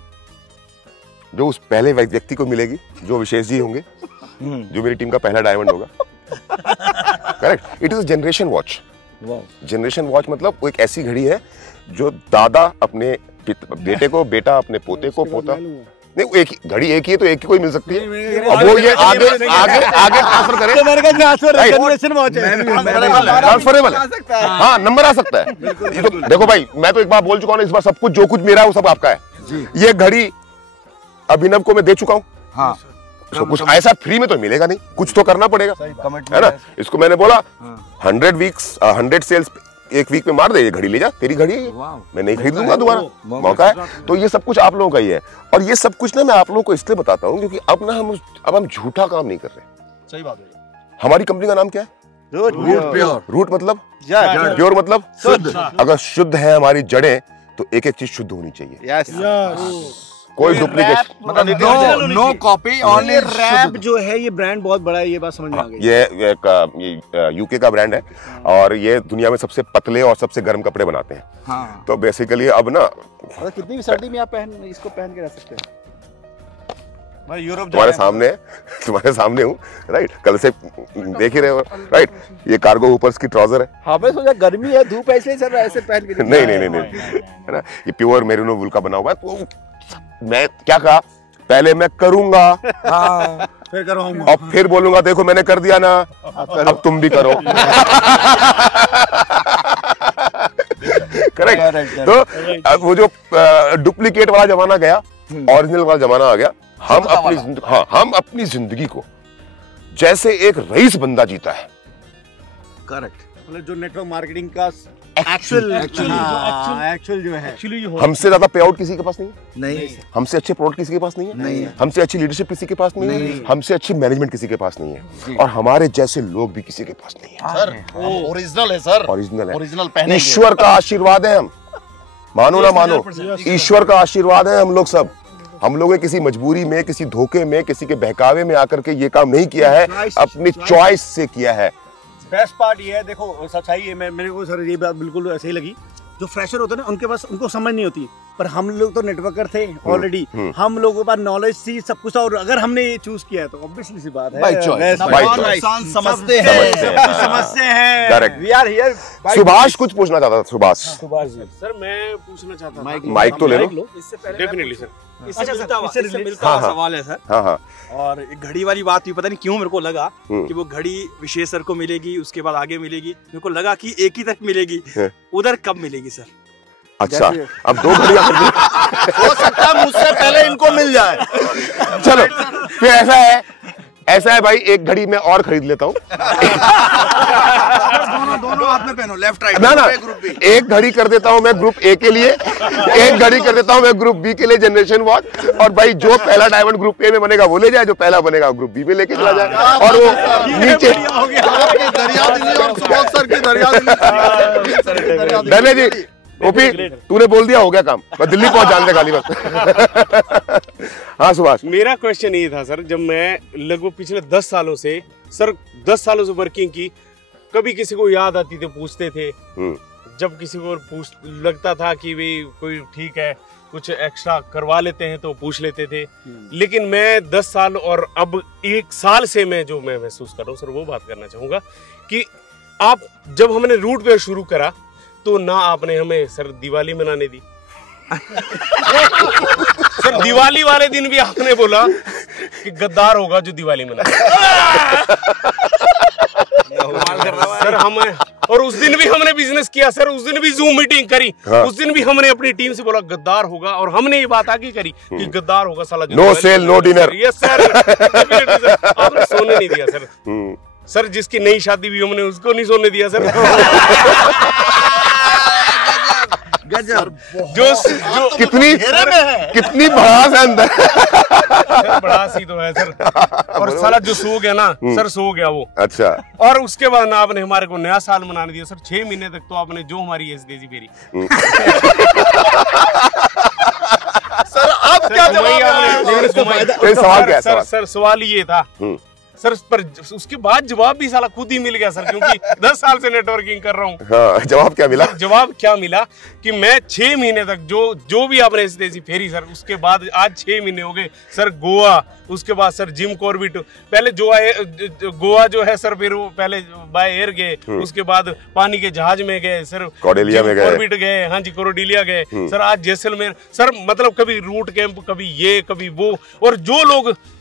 जो उस पहले व्यक्ति को मिलेगी जो विशेष जी होंगे, जो मेरी टीम का पहला डायमंड होगा। Correct, it is a generation watch. Generation watch मतलब वो एक ऐसी घड़ी है जो दादा अपने बेटे को, बेटा अपने पोते को, पोता नहीं, एक घड़ी एक ही है तो एक ही कोई मिल सकती है। अब वो ये आगे ट्रांसफर करे तो मैंने कहा ट्रांसफरेबल है। हाँ, नंबर आ सकता है। ये तो देखो भाई, मैं तो एक बार बोल चुका हूँ, इस बार सब कुछ जो कुछ मेरा है वो सब आपका है। ये घड़ी अभिनव को मैं दे चुका हूँ। हाँ, तो कुछ ऐसा फ्री में तो मिलेगा नहीं, कुछ तो करना पड़ेगा, है ना। इसको मैंने बोला 100 सेल्स एक वीक में मार दे, ये घड़ी ले जा, तेरी घड़ी है, मैं नहीं खरीद लूंगा दोबारा, मौका है। तो ये सब कुछ आप लोगों का ही है, और ये सब कुछ ना मैं आप लोगों को इसलिए बताता हूँ क्योंकि अब हम झूठा काम नहीं कर रहे। सही बात है। हमारी कंपनी का नाम क्या है? Root pure. रूट मतलब जड़। प्योर मतलब शुद्ध। अगर शुद्ध है हमारी जड़ें तो एक एक चीज शुद्ध होनी चाहिए। यस। कोई डुप्लीकेट मतलब नो कॉपी, ओनली रैप जो है ये ब्रांड बहुत बड़ा है, ये बात समझ में आ गई। ये यूके का ब्रांड है और ये दुनिया में सबसे पतले और सबसे गर्म कपड़े बनाते हैं। हाँ। तो बेसिकली अब ना मतलब कितनी भी सर्दी में आप इसको पहन के रह सकते हैं। मैं यूरोप तुम्हारे सामने हूँ, राइट? कल से देख ही रहे हो, राइट? ये कार्गो ऊपर की ट्राउजर है। हाँ, मैं सोचा गर्मी है, धूप है, इसलिए सर ऐसे पहन के नहीं, है ना? ये प्योर मेरिनो वूल का बना हुआ है। तो मैं क्या कहा, पहले मैं करूंगा, हाँ। फिर करवाऊंगा और फिर बोलूंगा देखो मैंने कर दिया ना, अब तुम भी करो। करेक्ट। तो अब वो जो डुप्लीकेट वाला जमाना गया, ओरिजिनल वाला जमाना आ गया। हम अपनी जिंदगी को जैसे एक रईस बंदा जीता है। करेक्ट। मतलब जो नेटवर्क मार्केटिंग का एक्चुअल जो है, हमसे ज्यादा पे आउट किसी के पास नहीं है, नहीं। हमसे अच्छे प्रोडक्ट किसी के पास नहीं है, नहीं। हमसे अच्छी लीडरशिप किसी के पास नहीं है, हमसे अच्छी मैनेजमेंट किसी के पास नहीं है, और हमारे जैसे लोग भी किसी के पास नहीं है। सर ओरिजिनल है सर, ओरिजिनल है। ओरिजिनल पहने ईश्वर का आशीर्वाद है। हम मानो ना मानो, ईश्वर का आशीर्वाद है। हम लोग सब, हम लोगों ने किसी मजबूरी में, किसी धोखे में, किसी के बहकावे में आकर के ये काम नहीं किया है, अपनी चॉइस से किया है। बेस्ट पार्ट ये है, देखो सच्चाई है, मेरे को सर ये बात बिल्कुल सही लगी। जो फ्रेशर होते हैं ना, उनके पास उनको समझ नहीं होती, पर हम लोग तो नेटवर्कर थे ऑलरेडी, हम लोगों के पास नॉलेज थी, सब कुछ था, और अगर हमने ये चूज किया है तो ऑब्वियसली सी बात है बाय चॉइस। समझते हैं। Correct. We are here. Subhash कुछ पूछना चाहता था। सुभाष जी सर, मैं पूछना चाहता था, माइक तो ले लो। इससे पहले डेफिनेटली सर, इससे मिलता हुआ सवाल है सर। हाँ। और एक घड़ी वाली बात भी पता नहीं क्यों मेरे को लगा कि वो घड़ी विशेष सर को मिलेगी, उसके बाद आगे मिलेगी। मेरे को लगा कि एक ही तक मिलेगी, उधर कब मिलेगी सर? अच्छा, अब 2 घड़ियां हो सकता है मुझसे पहले इनको मिल जाए। चलो फिर ऐसा है भाई, एक घड़ी मैं और खरीद लेता हूँ। दोनों हाथ में पहनो, लेफ्ट राइट। ना एक घड़ी कर देता हूँ मैं ग्रुप ए के लिए, एक घड़ी कर देता हूँ मैं ग्रुप बी के लिए, जनरेशन वॉच। और भाई जो पहला डायमंड ग्रुप ए में बनेगा वो ले जाए, जो पहला बनेगा ग्रुप बी में लेके चला जाए। और वो नीचे डरने जी, ओपी तूने बोल दिया, हो गया काम, बस दिल्ली पहुंच जाने खाली बस। हाँ सुभाष, मेरा क्वेश्चन ये था सर, जब मैं लगभग पिछले 10 सालों से सर 10 सालों से वर्किंग की, कभी किसी को याद आती थी पूछते थे, जब किसी को लगता था कि भाई कोई ठीक है कुछ एक्स्ट्रा करवा लेते हैं तो पूछ लेते थे। लेकिन मैं 10 साल और अब 1 साल से मैं महसूस कर रहा हूँ सर, वो बात करना चाहूंगा कि आप जब हमने रूट पे शुरू करा तो ना आपने हमें सर दिवाली मनाने दी। सर दिवाली वाले दिन भी आपने बोला कि गद्दार होगा जो दिवाली मनाए। सर हमें, और उस दिन भी हमने बिजनेस किया सर, उस दिन भी जूम मीटिंग करी। हाँ। उस दिन भी हमने अपनी टीम से बोला गद्दार होगा, और हमने ये बात आगे करी कि गद्दार होगा साला। No sale no dinner. Yes sir, आपने सोने नहीं दिया सर। सर जिसकी नई शादी भी हमने उसको नहीं सोने दिया सर। जो कितनी भड़ास है अंदर। सर भड़ास ही तो है सर। और साला जो सो गया ना सर, सो गया वो। अच्छा। और उसके बाद ना आपने हमारे को नया साल मनाने दिया सर। 6 महीने तक तो आपने जो हमारी देसी फेरी। सर अब क्या जवाब है? सर सवाल ये था सर, पर उसके बाद जवाब भी साला खुद ही मिल गया सर, क्योंकि 10 साल से नेटवर्किंग कर रहा हूँ। हाँ, जवाब क्या मिला? जवाब क्या मिला कि मैं 6 महीने तक जो भी आपने देसी फेरी सर, उसके बाद आज 6 महीने हो गए सर गोवा, उसके बाद सर जिम कॉर्बेट, पहले जो आए गोवा जो है सर, फिर वो पहले बाय एयर गए, उसके बाद पानी के जहाज में गए सर, कोडेलिया में कॉर्बेट गए, हाँ जी कोरोडिलिया गए सर, आज जैसलमेर सर, मतलब कभी रूट कैंप, कभी ये कभी वो। और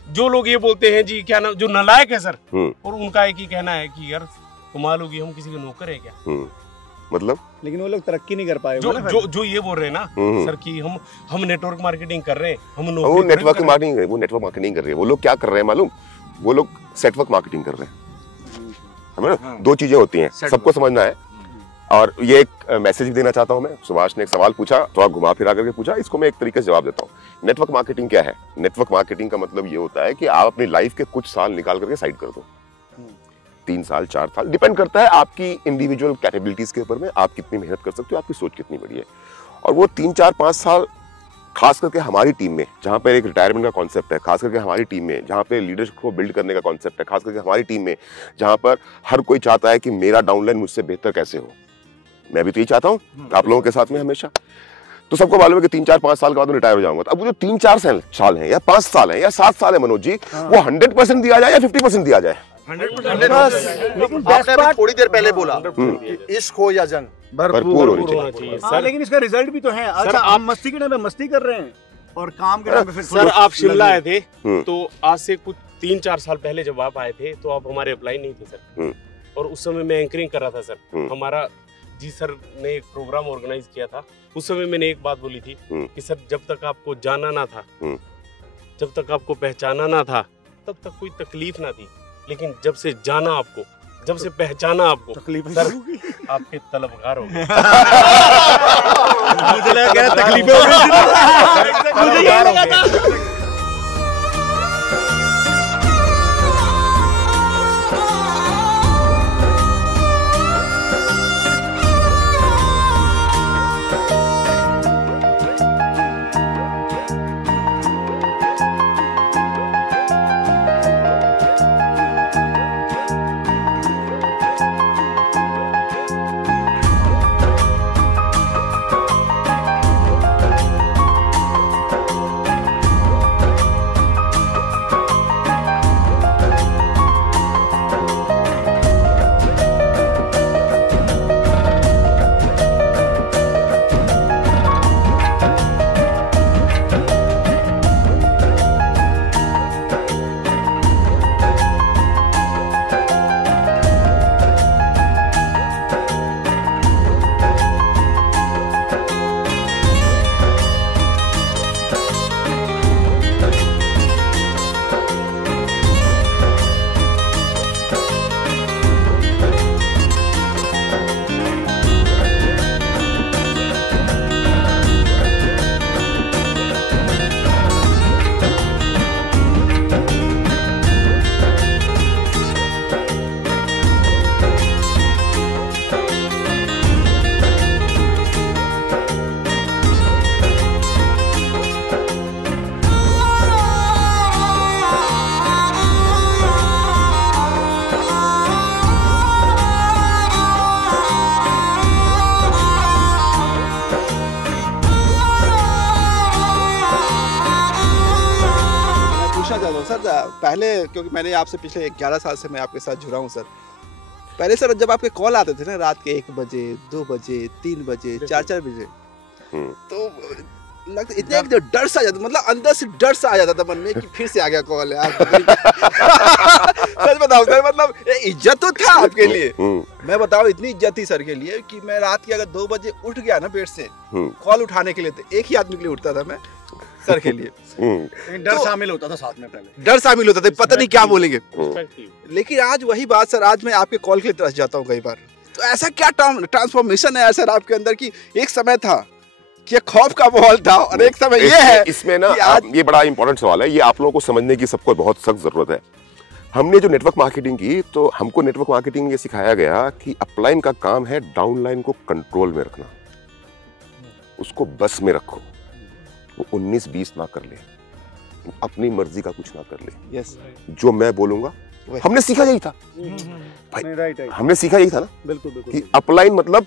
जो लोग ये बोलते हैं जी क्या नाम, जो नालायक है सर, और उनका एक ही कहना है कि यार कमाल होगी, हम किसी के नौकर है क्या? मतलब लेकिन वो लोग तरक्की नहीं कर पाए। जो ये बोल रहे हैं ना सर कि हम नेटवर्क मार्केटिंग कर रहे हैं, वो नेटवर्क मार्केटिंग कर रहे हैं। वो लोग क्या कर रहे हैं मालूम? वो लोग सेटवर्क मार्केटिंग कर रहे हैं। हमें ना 2 चीजें होती हैं, सबको समझना है। और ये एक मैसेज भी देना चाहता हूं मैं। सुभाष ने एक सवाल पूछा, थोड़ा घुमा फिरा करके पूछा, इसको मैं एक तरीके से जवाब देता हूं। नेटवर्क मार्केटिंग क्या है? नेटवर्क मार्केटिंग का मतलब ये होता है कि आप अपनी लाइफ के कुछ साल निकाल करके साइड कर दो। 3 साल 4 साल, डिपेंड करता है आपकी इंडिविजुअल कैपेबिलिटीज के ऊपर में, आप कितनी मेहनत कर सकते हो, आपकी सोच कितनी बड़ी है। और वो 3 4 5 साल खास करके हमारी टीम में, जहाँ पर एक रिटायरमेंट का कॉन्सेप्ट है, खास करके हमारी टीम में जहाँ पे लीडरशिप को बिल्ड करने का कॉन्सेप्ट है, खास करके हमारी टीम में जहाँ पर हर कोई चाहता है कि मेरा डाउनलाइन मुझसे बेहतर कैसे हो। मैं भी तो यही चाहता हूँ आप लोगों के साथ में हमेशा। तो सबको मालूम है कि 3 4 5 साल के बाद रिटायर हो जाऊंगा। तो अब वो जो 3 4 साल हैं या 5 साल हैं या 7 साल है मनोज जी, वो 100% दिया जाए या 50% दिया जाए? 100%। आपने थोड़ी देर पहले बोला इश्क हो या जंग भरपूर होनी चाहिए। हाँ, लेकिन इसका रिजल्ट भी तो है। अच्छा, आप मस्ती के टाइम पे मस्ती कर रहे हैं और काम के टाइम पे फिर सर आप शिमला आए थे तो आज से कुछ 3 4 साल पहले जब आप आए थे तो आप हमारे अप्लाई नहीं थे सर, और उस समय मैं एंकरिंग कर रहा था सर। हमारा जी सर ने एक प्रोग्राम ऑर्गेनाइज किया था, उस समय मैंने एक बात बोली थी कि सर जब तक आपको जाना ना था, जब तक आपको पहचाना ना था, तब तक कोई तकलीफ ना थी, लेकिन जब से जाना आपको, जब से पहचाना आपको, तकलीफ सर आपके तलबगार हो गए। मुझे लगा तकलीफ हो गई, मुझे यही लगा था। सर पहले, क्योंकि मैंने आपसे पिछले 11 साल से मैं आपके साथ जुड़ा हूँ सर। पहले सर जब आपके कॉल आते थे ना रात के 1 बजे 2 बजे 3 बजे 4 बजे, तो लगता इतना एक डर सा आ जाता, मतलब अंदर से डर सा आ जाता था मन में कि फिर से आ गया कॉल यार। सच बताओ सर, मतलब इज्जत तो था आपके लिए। मैं बताऊं इतनी इज्जत थी सर के लिए कि मैं रात के अगर 2 बजे उठ गया ना बेड से कॉल उठाने के लिए, तो एक ही आदमी के लिए उठता था मैं, सर के लिए। डर शामिल होता था साथ में, पहले डर शामिल होता था, पता नहीं क्या बोलेंगे। लेकिन आज वही बात सर, आज मैं आपके कॉल के लिए तरस जाता हूँ कई बार। तो ऐसा क्या ट्रांसफॉर्मेशन है सर आपके अंदर की एक समय था कि खौफ का माहौल था और एक समय ये है इसमें ना ये बड़ा इंपॉर्टेंट सवाल है, ये आप लोगों को समझने की सबको बहुत सख्त जरूरत है। हमने जो नेटवर्क मार्केटिंग की, तो हमको नेटवर्क मार्केटिंग ये सिखाया गया कि अपलाइन का काम है डाउनलाइन को कंट्रोल में रखना, उसको बस में रखो, वो 19-20 ना कर ले, अपनी मर्जी का कुछ ना कर ले। यस, जो मैं बोलूंगा हमने सीखा यही था भाई, राइट, हमने सीखा यही था ना, बिल्कुल बिल्कुल कि अपलाइन मतलब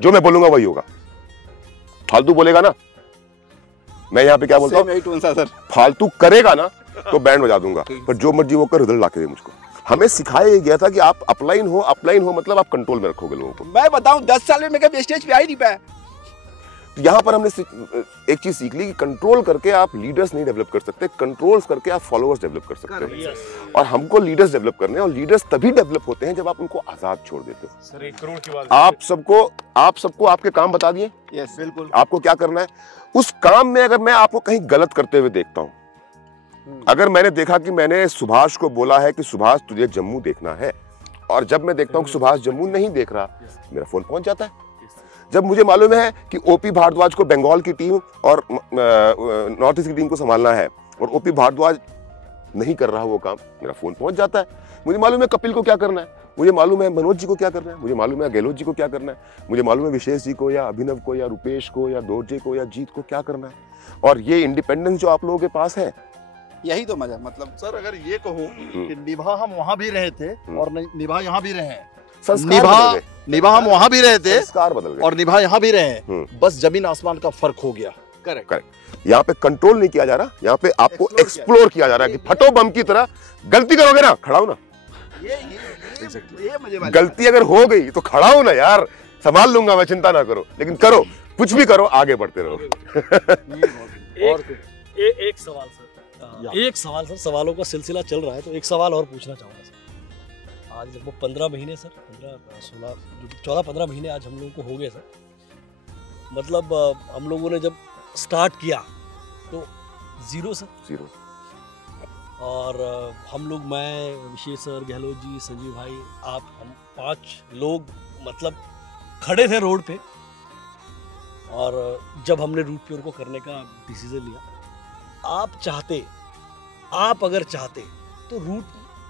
जो मैं बोलूंगा वही होगा। फालतू बोलेगा ना, मैं यहाँ पे क्या बोलता हूँ, फालतू करेगा ना तो बैंड बजा दूंगा, पर जो मर्जी वो कर, रिजल्ट ला के दे मुझको। हमें सिखाया गया था कि आप अपलाइन हो मतलब आप कंट्रोल में रखोगे लोगों को। मैं बताऊं 10 साल में मैं कभी स्टेज पे आ ही नहीं पाया। तो यहाँ पर हमने एक चीज सीख ली कि कंट्रोल करके आप लीडर्स नहीं डेवलप कर सकते, कंट्रोल्स करके आप फॉलोअर्स डेवलप कर सकते हैं। और हमको लीडर्स डेवलप करने हैं, और लीडर्स तभी डेवलप होते हैं जब आप उनको आजाद छोड़ देते हो। सर 1 करोड़ की बात, आप सबको आपके काम बता दिए। यस, बिल्कुल। आपको क्या करना है उस काम में। अगर मैं आपको कहीं गलत करते हुए देखता हूं, अगर मैंने देखा कि मैंने सुभाष को बोला है कि सुभाष तुझे जम्मू देखना है, और जब मैं देखता हूं कि सुभाष जम्मू नहीं देख रहा, मेरा फोन पहुंच जाता है। जब मुझे मालूम है कि ओपी भारद्वाज को बंगाल की टीम और नॉर्थ ईस्ट की टीम को संभालना है, और ओपी भारद्वाज नहीं कर रहा वो काम, मेरा फोन पहुंच जाता है। मुझे मालूम है कपिल को क्या करना है, मुझे मालूम है मनोज जी को क्या करना है, मुझे मालूम है गहलोत जी को क्या करना है, मुझे मालूम है विशेष जी को या अभिनव को या रुपेश को या दोर्जे को या जीत को क्या करना है। और ये इंडिपेंडेंस जो आप लोगों के पास है, यही तो मजा, मतलब सर अगर ये कहूँ कि निभा हम वहाँ भी रहे थे और निभा यहाँ भी रहे हैं, संस्कार बदल गए। निभा हम वहाँ भी रहे थे संस्कार बदल गए और निभा यहाँ भी रहे हैं, बस जमीन आसमान का फर्क हो गया। करेक्ट। यहाँ पे कंट्रोल नहीं किया जा रहा, यहाँ पे आपको एक्सप्लोर किया जा रहा है कि फटो बम की तरह। गलती करोगे ना, खड़ा हो ना। ये मुझे गलती अगर हो गई तो खड़ा हो ना यार, संभाल लूंगा मैं, चिंता ना करो। लेकिन करो, कुछ भी करो, आगे बढ़ते रहो। एक सवाल सर, एक सवाल सर, सवालों का सिलसिला चल रहा है तो एक सवाल और पूछना चाहूँगा सर। आज लगभग 15 महीने सर, 15-16 14-15 महीने आज हम लोगों को हो गए सर। मतलब हम लोगों ने जब स्टार्ट किया तो जीरो सर, जीरो। और हम लोग, मैं, विशेष सर, गहलोत जी, संजीव भाई, आप, हम 5 लोग मतलब खड़े थे रोड पे। और जब हमने रूट प्योर को करने का डिसीजन लिया, आप अगर चाहते तो रूट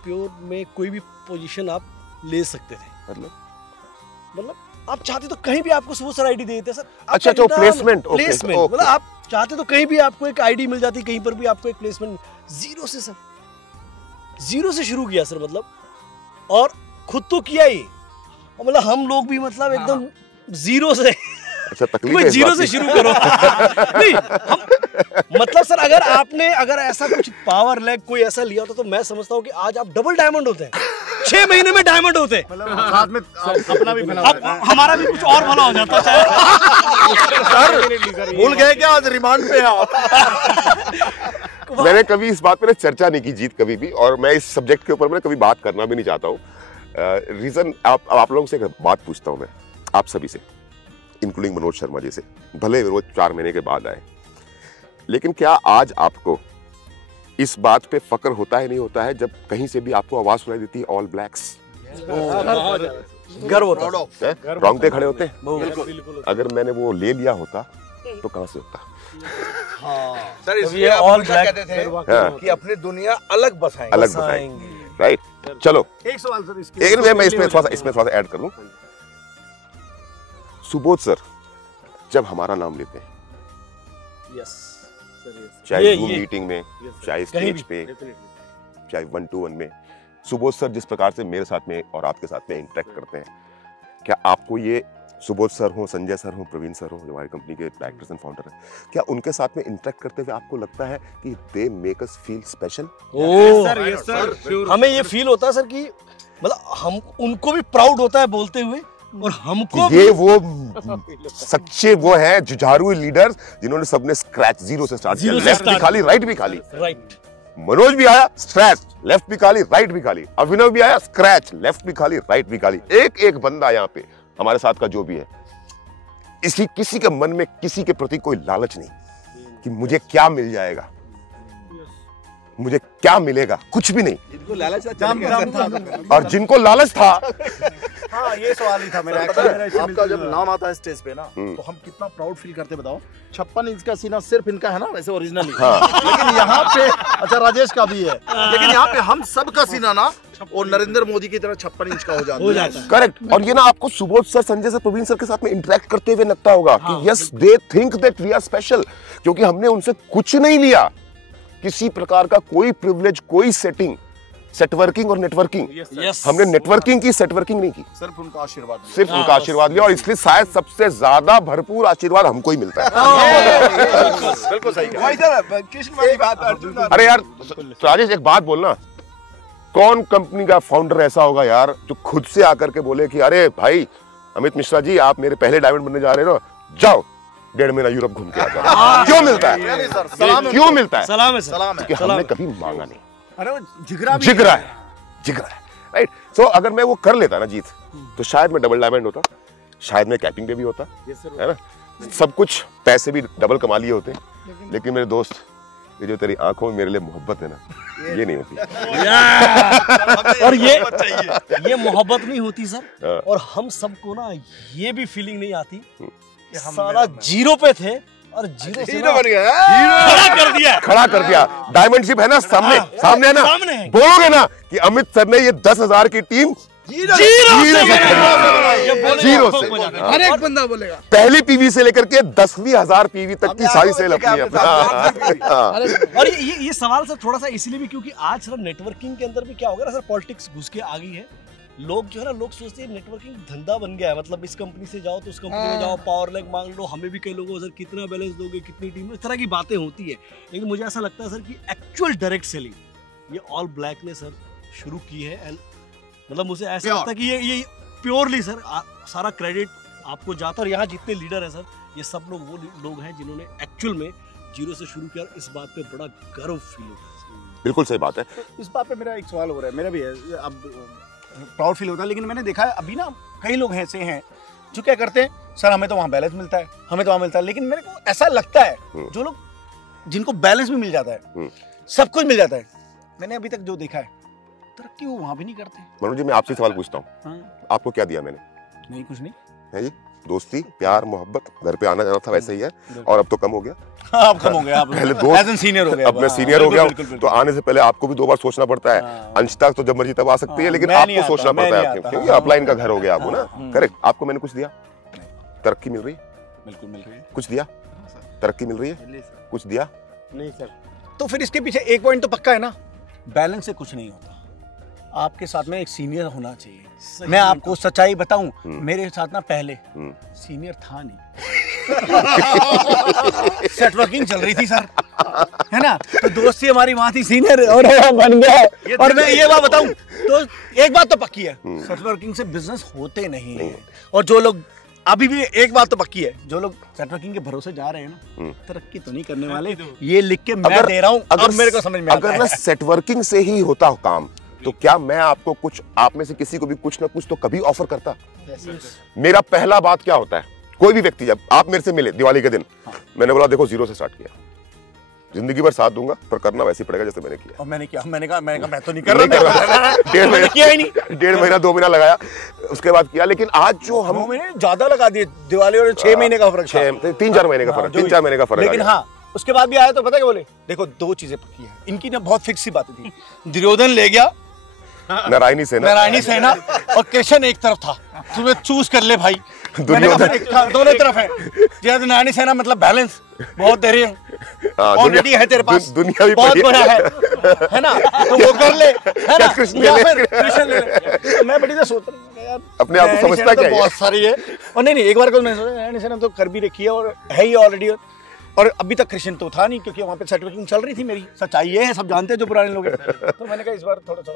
प्योर में कोई भी पोजीशन आप ले सकते थे। मतलब आप चाहते तो कहीं भी आपको सुबह सर आईडी दे देते सर। अच्छा, तो प्लेसमेंट, मतलब आप चाहते तो कहीं भी आपको एक आईडी मिल जाती, कहीं पर भी आपको एक प्लेसमेंट। जीरो से सर, जीरो से शुरू किया सर, मतलब, और खुद तो किया ही, और मतलब हम लोग भी मतलब एकदम जीरो से। अच्छा, तकलीफ है, जीरो से शुरू करो। नहीं, हम मतलब सर, अगर ऐसा कुछ पावर लैग कोई ऐसा लिया होता तो मैं समझता हूँ कि आज आप डबल डायमंड होते हैं, 6 महीने में डायमंड होते हैं। साथ में अपना भी भला होता है, हमारा भी कुछ और भला हो जाता है। सर भूल गए क्या, आज रिमांड पे आप? मैंने कभी इस बात पर चर्चा नहीं की जीत, कभी भी, और मैं इस सब्जेक्ट के ऊपर मैं कभी बात करना भी नहीं चाहता हूँ। रीजन आप लोगों से एक बात पूछता हूँ मैं, आप सभी से, इंक्लूडिंग मनोज शर्मा जी से, भले वो 4 महीने के बाद आए, लेकिन क्या आज आपको इस बात पे फक्र होता है, नहीं होता है, जब कहीं से भी आपको आवाज सुनाई देती है ऑल ब्लैक्स? गर्व होता है, रोंगटे खड़े होते हैं। अगर मैंने वो ले लिया होता तो कहां से होता? सर इसलिए आप हमेशा कहते थे कि अपनी दुनिया अलग बसाएंगे, राइट? चलो एक सवाल सर इसके, मैं इसमें थोड़ा सा ऐड कर लूं। सुबोध सर जब हमारा नाम लेते हैं, चाहे जूम मीटिंग में, चाहे स्टेज पे, चाहे 1-to-1 में, सुबोध सर जिस प्रकार से मेरे साथ में और आपके साथ में इंटरेक्ट करते हैं, क्या आपको ये सुबोध सर हो, संजय सर हो, प्रवीण सर हो, जो हमारी कंपनी के डायरेक्टर्स एंड फाउंडर हैं, क्या उनके साथ में इंटरेक्ट करते हुए आपको लगता है कि they make us feel special? हमें ये फील होता है सर कि मतलब हम, उनको भी प्राउड होता है बोलते हुए, और हमको ये वो सच्चे वो हैं जुझारू लीडर्स जिन्होंने सबने स्क्रैच, जीरो से स्टार्ट किया। लेफ्ट भी खाली, राइट भी खाली। राइट। मनोज भी आया स्क्रैच, लेफ्ट भी खाली, राइट भी खाली। अभिनव भी आया स्क्रैच, लेफ्ट भी खाली, राइट भी खाली। एक एक बंदा यहाँ पे हमारे साथ का जो भी है, इसकी किसी के मन में किसी के प्रति कोई लालच नहीं कि मुझे क्या मिल जाएगा, मुझे क्या मिलेगा, कुछ भी नहीं। जिनको लालच था, और जिनको लालच था, हाँ ये सवाल ही था मेरा। आपका जब नाम आता है स्टेज पे ना, तो हम कितना प्राउड फील करते बताओ। 56 इंच का सीना सिर्फ इनका है ना वैसे ओरिजिनली, लेकिन यहाँ पे, अच्छा राजेश का भी है, लेकिन यहाँ पे हम सब का सीना ना और नरेंद्र मोदी की तरह 56 इंच का हो जाता है। करेक्ट। और ये ना आपको Subodh sir, Sanjay sir, Praveen sir के साथ में इंटरेक्ट करते हुए लगता होगा कि yes they think that we are special, क्योंकि हमने उनसे कुछ नहीं लिया, किसी प्रकार का कोई प्रिविलेज, कोई सेटिंग, सेटवर्किंग और नेटवर्किंग। हमने नेटवर्किंग की, सेटवर्किंग नहीं की, सिर्फ उनका आशीर्वाद, सिर्फ उनका आशीर्वाद लिया। और इसलिए शायद सबसे ज्यादा भरपूर आशीर्वाद हमको ही मिलता है। बिल्कुल सही। कृष्ण वाली बात, अर्जुन। अरे यार राजेश, एक बात बोलना, कौन कंपनी का फाउंडर ऐसा होगा यार जो खुद से आकर के बोले कि अरे भाई अमित मिश्रा जी, आप मेरे पहले डायमंड बनने जा रहे हो, जाओ 1.5 महीना यूरोप घूम के आ जाओ। क्यों मिलता है? क्यों मिलता है? सलाम है, क्योंकि हमने कभी मांगा नहीं। अरे वो जिगरा है, राइट। सो अगर मैं वो कर लेता ना जीत, तो शायद मैं डबल डायमंड होता, शायद मैं कैपिंग पे भी होता, है ना, सब कुछ, पैसे भी डबल कमा लिए होते। लेकिन मेरे दोस्त, ये जो तेरी आंखों में मेरे लिए मोहब्बत है ना, ये नहीं होती। और ये मोहब्बत नहीं होती सर। और हम सबको ना ये भी फीलिंग नहीं आती कि साला जीरो पे थे और जीरो से हीरो बन गया। खड़ा कर दिया। डायमंड शिप है ना सामने, सामने है ना, बोलोगे ना कि अमित सर ने ये 10,000 की टीम जीरो से हर एक बंदा बोलेगा। पहली पीवी से लेकर के 10,000 पीवी तक की सारी सेल अपनी है। और ये सवाल सर थोड़ा सा इसलिए भी क्योंकि आज सर नेटवर्किंग के अंदर भी क्या हो गया ना सर, पॉलिटिक्स घुस के आ गई है। लोग जो है ना, लोग सोचते हैं नेटवर्किंग धंधा बन गया है, मतलब इस कंपनी से जाओ तो उस कंपनी में जाओ, पावर लैग मांग लो, हमें भी कई लोगों सर कितना बैलेंस दोगे, कितनी टीम, इस तरह की बातें होती है। लेकिन मुझे ऐसा लगता है सर कि एक्चुअल डायरेक्ट सेलिंग ये ऑल ब्लैक ने सर शुरू की है। एंड मतलब मुझे ऐसा लगता है कि ये प्योरली सर सारा क्रेडिट आपको जाता है। और यहाँ जितने लीडर हैं सर, ये सब लोग वो लोग हैं जिन्होंने एक्चुअल में जीरो से शुरू किया, और इस बात पे बड़ा गर्व फील होता है। बिल्कुल सही बात है। इस बात पे मेरा एक सवाल हो रहा है, मेरा भी है, अब प्राउड फील होता है, लेकिन मैंने देखा है अभी ना कई लोग ऐसे हैं जो क्या करते हैं, सर हमें तो वहाँ बैलेंस मिलता है, हमें तो वहाँ मिलता है, लेकिन मेरे को ऐसा लगता है जो लोग जिनको बैलेंस भी मिल जाता है, सब कुछ मिल जाता है, मैंने अभी तक जो देखा है तरक्की वो वहाँ भी नहीं करते। मनोज जी, मैं आपसे सवाल पूछता हूँ, आपको क्या दिया मैंने? नहीं, कुछ नहीं है जी, दोस्ती, प्यार, मोहब्बत, घर पे आना जाना था वैसे ही है, और अब तो कम हो गया। अब कम हो गया, आप पहले दोस्त, सीनियर हो गया, अब मैं सीनियर हो गया, तो आने से पहले आपको भी 2 बार सोचना पड़ता है। अंशता तो जब मर्जी तब आ सकती है, लेकिन आपको सोचना पड़ता है, क्योंकि अपलाइन का घर हो गया आपको ना। करेक्ट। आपको मैंने कुछ दिया? तरक्की मिल रही है? बिल्कुल मिल रही है। कुछ दिया? तरक्की मिल रही है? कुछ दिया? नहीं सर। तो फिर इसके पीछे एक पॉइंट तो पक्का है ना, बैलेंस से कुछ नहीं होता। आपके साथ में एक सीनियर होना चाहिए। मैं आपको सच्चाई बताऊं, मेरे साथ ना पहले सीनियर था नहीं, नेटवर्किंग चल रही थी सर, है ना, तो दोस्ती हमारी वहां थी, सीनियर और बन गया। और मैं ये बात बताऊं तो एक बात तो पक्की है, नेटवर्किंग से बिजनेस होते नहीं है। और जो लोग अभी भी, एक बात तो पक्की है, जो लोग नेटवर्किंग के भरोसे जा रहे हैं ना, तरक्की तो नहीं करने वाले। ये लिख के मैं दे रहा हूं, अब मेरे को समझ में आता है। अगर ना नेटवर्किंग से ही होता काम, तो क्या मैं आपको कुछ, आप में से किसी को भी कुछ ना कुछ तो कभी ऑफर करता? मेरा पहला बात क्या होता है, कोई भी व्यक्ति, जब आप मेरे से मिले दिवाली के दिन, मैंने बोला देखो जीरो से स्टार्ट किया, जिंदगी भर साथ दूंगा, पर करना वैसे ही पड़ेगा जैसे मैंने किया। और मैंने कहा मैं तो नहीं कर रहा, 1.5 महीना 2 महीना लगाया, उसके बाद किया। लेकिन आज जो हम ज्यादा लगा दिए, दिवाली और 6 महीने का फर्क, 3-4 महीने का फर्क, 3-4 महीने का फर्क। लेकिन हाँ, उसके बाद भी आया तो पता क्या बोले, देखो 2 चीजें पक्की है इनकी ना, बहुत फिक्स सी बातें थी। दुर्योधन ले गया नारायणी सेना और कृष्ण एक तरफ था, तुम्हें चूज कर ले भाई। दोनों तरफ है, नारायणी सेना मतलब बैलेंस बहुत दे रही है, ऑलरेडी है तेरे पास, दुनिया भी बहुत बड़ा है ना, तो वो कर ले, है ना, या फिर कृष्ण ले। मैं बड़ी तो सोच रहा हूँ यार, अपने आप को समझता क्या है, बहुत सारी है। और नहीं, एक बार को मैंने सोचा नारायणी सेना तो कर भी रखी है और है ही ऑलरेडी, और अभी तक कृष्ण तो था नहीं, क्योंकि वहाँ पे नेटवर्किंग चल रही थी मेरी। सच्चाई ये है, सब जानते हैं जो पुराने लोग हैं। तो मैंने कहा इस बार थोड़ा सा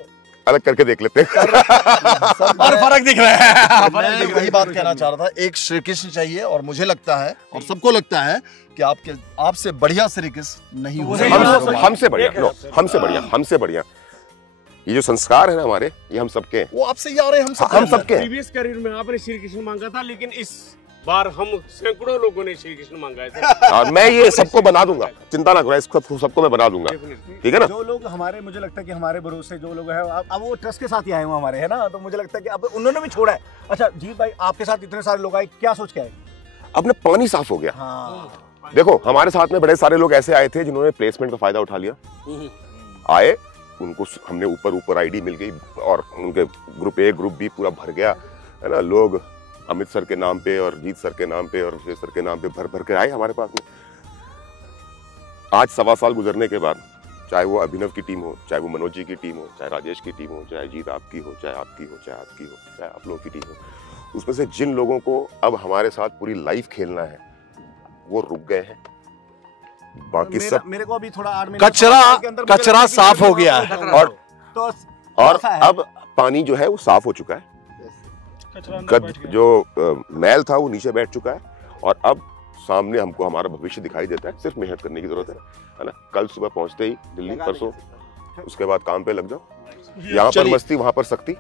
अलग करके देख लेते हैं। और फर्क दिख रहा है। मैं वही बात कहना चाह रहा था, एक श्री कृष्ण चाहिए, और मुझे लगता है और सबको लगता है कि आपसे बढ़िया श्री कृष्ण नहीं हो सकता। हमसे बढ़िया। ये जो संस्कार है ना हमारे, ये हम सबके, वो आपसे ही आ रहे हैं, हम सबके। प्रीवियस करियर में आपने श्री कृष्ण मांगा था, लेकिन इस बार हम सैकड़ों लोगों ने श्री कृष्ण मांगा है। और मैं ये सबको बना दूंगा, चिंता ना करो, इसको सबको मैं बना दूंगा, ठीक है ना। जो लोग हमारे, मुझे लगता है कि हमारे भरोसे जो लोग हैं, अब वो ट्रस्ट के साथ ही आए हुए हमारे, है ना, तो मुझे लगता है कि अब उन्होंने भी छोड़ा है। अच्छा जीत भाई, आपके साथ इतने सारे लोग आए, क्या सोच के आए? अब ना पानी साफ हो गया। देखो हमारे साथ में बड़े सारे लोग ऐसे आए थे जिन्होंने प्लेसमेंट का फायदा उठा लिया, आए, उनको हमने ऊपर आईडी मिल गई, और उनके ग्रुप ए ग्रुप बी पूरा भर गया, है ना। लोग अमित सर के नाम पे और जीत सर के नाम पे और विजय सर के नाम पे भर के आए हमारे पास में। आज 1.25 साल गुजरने के बाद, चाहे वो अभिनव की टीम हो, चाहे वो मनोज जी की टीम हो, चाहे राजेश की टीम हो, चाहे जीत आपकी हो, चाहे आपकी हो, चाहे आपकी हो, चाहे आप लोगों की टीम हो, उसमें से जिन लोगों को अब हमारे साथ पूरी लाइफ खेलना है, वो रुक गए हैं। बाकी सब, मेरे को अभी थोड़ा कचरा साफ हो गया है, और अब पानी जो है वो साफ हो चुका है, जो मैल था वो नीचे बैठ चुका है, और अब सामने हमको हमारा भविष्य दिखाई देता है। सिर्फ मेहनत करने की जरूरत है ना। कल सुबह पहुंचते ही दिल्ली, परसों, उसके बाद काम पे लग जाओ। यहाँ पर मस्ती, वहां पर सख्ती।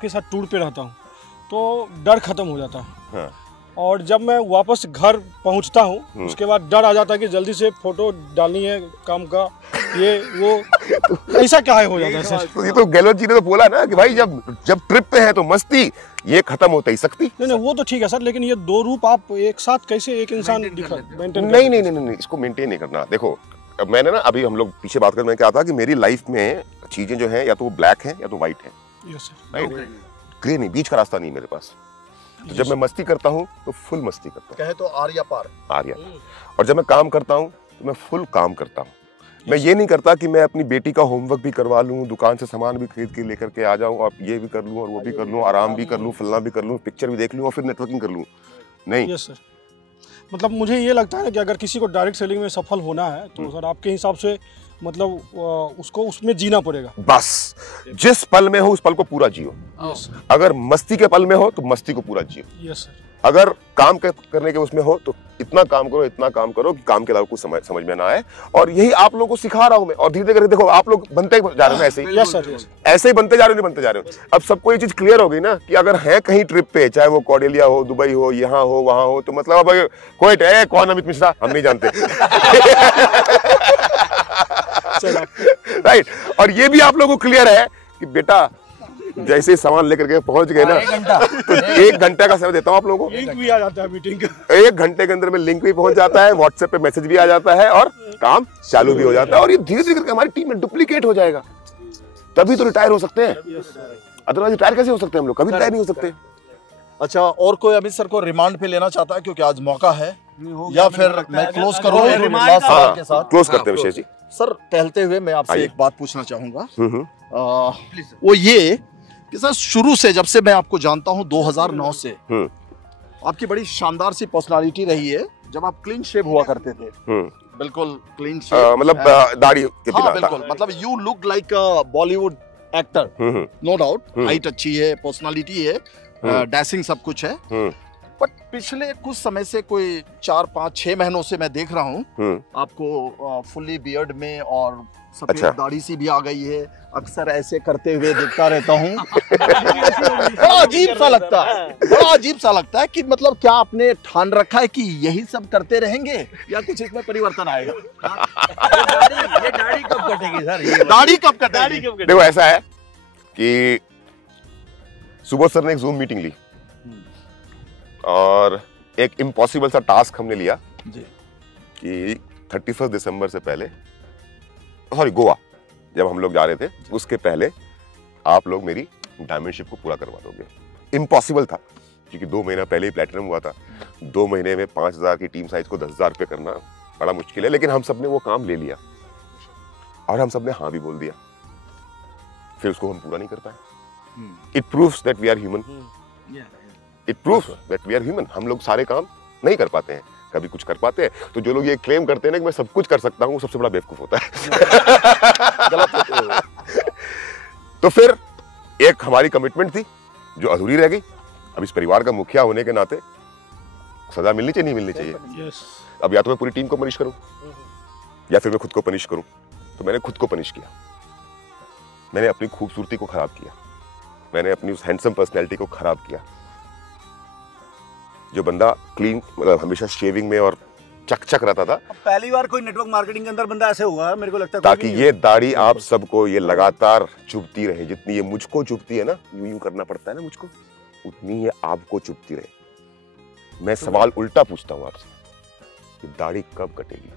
आपके साथ टूर पे रहता हूँ तो डर खत्म हो जाता है। हाँ। और जब मैं वापस घर पहुँचता हूँ उसके बाद डर आ जाता है कि जल्दी से फोटो डालनी है काम का, ये वो ऐसा क्या है हो जाता है सर? तो ये तो गहलोत जी ने तो बोला ना कि भाई जब ट्रिप पे है तो मस्ती, ये खत्म होता ही सकती। नहीं वो तो ठीक है सर, लेकिन ये दो रूप आप एक साथ कैसे एक इंसान मेंटेन? नहीं, इसको मेंटेन नहीं करना। देखो मैंने ना अभी हम लोग पीछे बात कर, मैं क्या था कि मेरी लाइफ में चीजें जो है या तो वो ब्लैक है या तो व्हाइट है। Yes sir. ग्रे नहीं, बीच का रास्ता नहीं मेरे पास। तो जब मैं मस्ती करता हूँ तो फुल मस्ती करता हूँ, कहे तो आर्या पार। और जब मैं काम करता हूँ तो मैं फुल काम करता हूँ। मैं ये नहीं करता कि मैं अपनी बेटी का होमवर्क भी करवा लूँ, दुकान से सामान भी खरीद के लेकर के आ जाऊँ और ये भी कर लूँ और वो भी कर लूँ, आराम भी कर लूँ, फलना भी कर लूँ, पिक्चर भी देख लूँ और फिर नेटवर्किंग कर लूँ। नहीं। Yes sir. मतलब मुझे ये लगता है ना कि अगर किसी को डायरेक्ट सेलिंग में सफल होना है तो सर आपके हिसाब से मतलब उसको उसमें जीना पड़ेगा। बस जिस पल में हो उस पल को पूरा जियो। अगर मस्ती के पल में हो तो मस्ती को पूरा जियो। Yes sir. अगर काम करने के उसमें हो तो इतना काम करो कि काम के अलावा कुछ समझ में ना आए। और यही आप लोगों को सिखा रहा हूं मैं, और धीरे धीरे देखो आप लोग बनते जा रहे हो ऐसे ही। Yes sir. ऐसे ही बनते जा रहे हो। अब सबको ये चीज क्लियर हो गई ना कि अगर है कहीं ट्रिप पे, चाहे वो कॉर्डेलिया हो, दुबई हो, यहाँ हो, वहां हो, तो मतलब अब कोएट है, कौन अमित मिश्रा हम नहीं जानते। राइट। और ये भी आप लोगों को क्लियर है कि बेटा जैसे सामान लेकर के पहुंच गए ना तो 1 घंटे का समय देता हूं आप लोगों को। लिंक भी आ जाता है मीटिंग का। 1 घंटे के अंदर में लिंक भी पहुंच जाता है, व्हाट्सएप पे मैसेज भी आ जाता है और काम चालू भी हो जाता है। और ये धीरे धीरे करके हमारी टीम में डुप्लीकेट हो जाएगा, तभी तो रिटायर हो सकते हैं। अदरवाइज रिटायर कैसे हो सकते हैं हम लोग? कभी रिटायर नहीं हो सकते। अच्छा, और कोई अमित सर को रिमांड पे लेना चाहता है क्योंकि आज मौका है, या फिर मैं क्लोज करूं लास्ट सवाल के साथ? क्लोज करते हैं विशेष जी। सर टहलते हुए मैं आपसे एक बात पूछना चाहूंगा, वो ये कि सर शुरू से जब से मैं आपको जानता हूं 2009 से आपकी बड़ी शानदार सी पर्सनालिटी रही है। जब आप क्लीन शेव हुआ करते थे, बिल्कुल क्लीन शेव, मतलब दाढ़ी के बिना, बिल्कुल, मतलब you look like a Bollywood actor, no doubt. Height अच्छी है, पर्सनालिटी है, डैशिंग सब कुछ है। बट पिछले कुछ समय से कोई 4, 5, 6 महीनों से मैं देख रहा हूँ आपको फुल्ली बियर्ड में और सफेद दाढ़ी सी भी आ गई है। अक्सर ऐसे करते हुए देखता रहता हूँ। बड़ा अजीब सा लगता है, बड़ा अजीब सा लगता है कि मतलब क्या आपने ठान रखा है कि यही सब करते रहेंगे या कुछ इसमें परिवर्तन आएगा? ये दाढ़ी कब कटेगी सर? दाढ़ी कब कटेगी? देखो ऐसा है कि सुबह सर ने एक जूम मीटिंग ली और एक इम्पॉसिबल सा टास्क हमने लिया कि 31 दिसंबर से पहले, सॉरी गोवा जब हम लोग जा रहे थे उसके पहले आप लोग मेरी डायमंड शिप को पूरा करवा दोगे। इम्पॉसिबल था क्योंकि 2 महीना पहले ही प्लेटिनम हुआ था। 2 महीने में 5000 की टीम साइज को 10,000 पे करना बड़ा मुश्किल है, लेकिन हम सब ने वो काम ले लिया और हम सब ने हाँ भी बोल दिया। फिर उसको हम पूरा नहीं कर पाए। It proves that we are human. It proves that we are human. हम लोग सारे काम नहीं कर पाते हैं, कभी कुछ कर पाते हैं। तो जो लोग ये क्लेम करते हैं ना कि मैं सब कुछ कर सकता हूँ, वो सबसे बड़ा बेवकूफ होता है। गलत। तो फिर एक हमारी कमिटमेंट थी जो अधूरी रह गई। अब इस परिवार का मुखिया होने के नाते सजा मिलनी चाहिए, नहीं मिलनी चाहिए? अब या तो मैं पूरी टीम को पनिश करूं या फिर मैं खुद को पनिश करूं। तो मैंने खुद को पनिश किया। मैंने अपनी खूबसूरती को खराब किया, मैंने अपनी उस हैंडसम पर्सनैलिटी को खराब किया। जो बंदा क्लीन, मतलब हमेशा शेविंग में और चक रहता था, पहली बार कोई नेटवर्क मार्केटिंग के अंदर बंदा ऐसे हुआ मेरे को लगता है, ताकि ये दाढ़ी आप सबको ये लगातार चुभती रहे। जितनी ये मुझको चुभती है ना, यूं करना पड़ता है ना मुझको, उतनी ये आपको चुभती रहे। मैं सवाल उल्टा पूछता हूं आपसे, ये दाढ़ी कब कटेगी?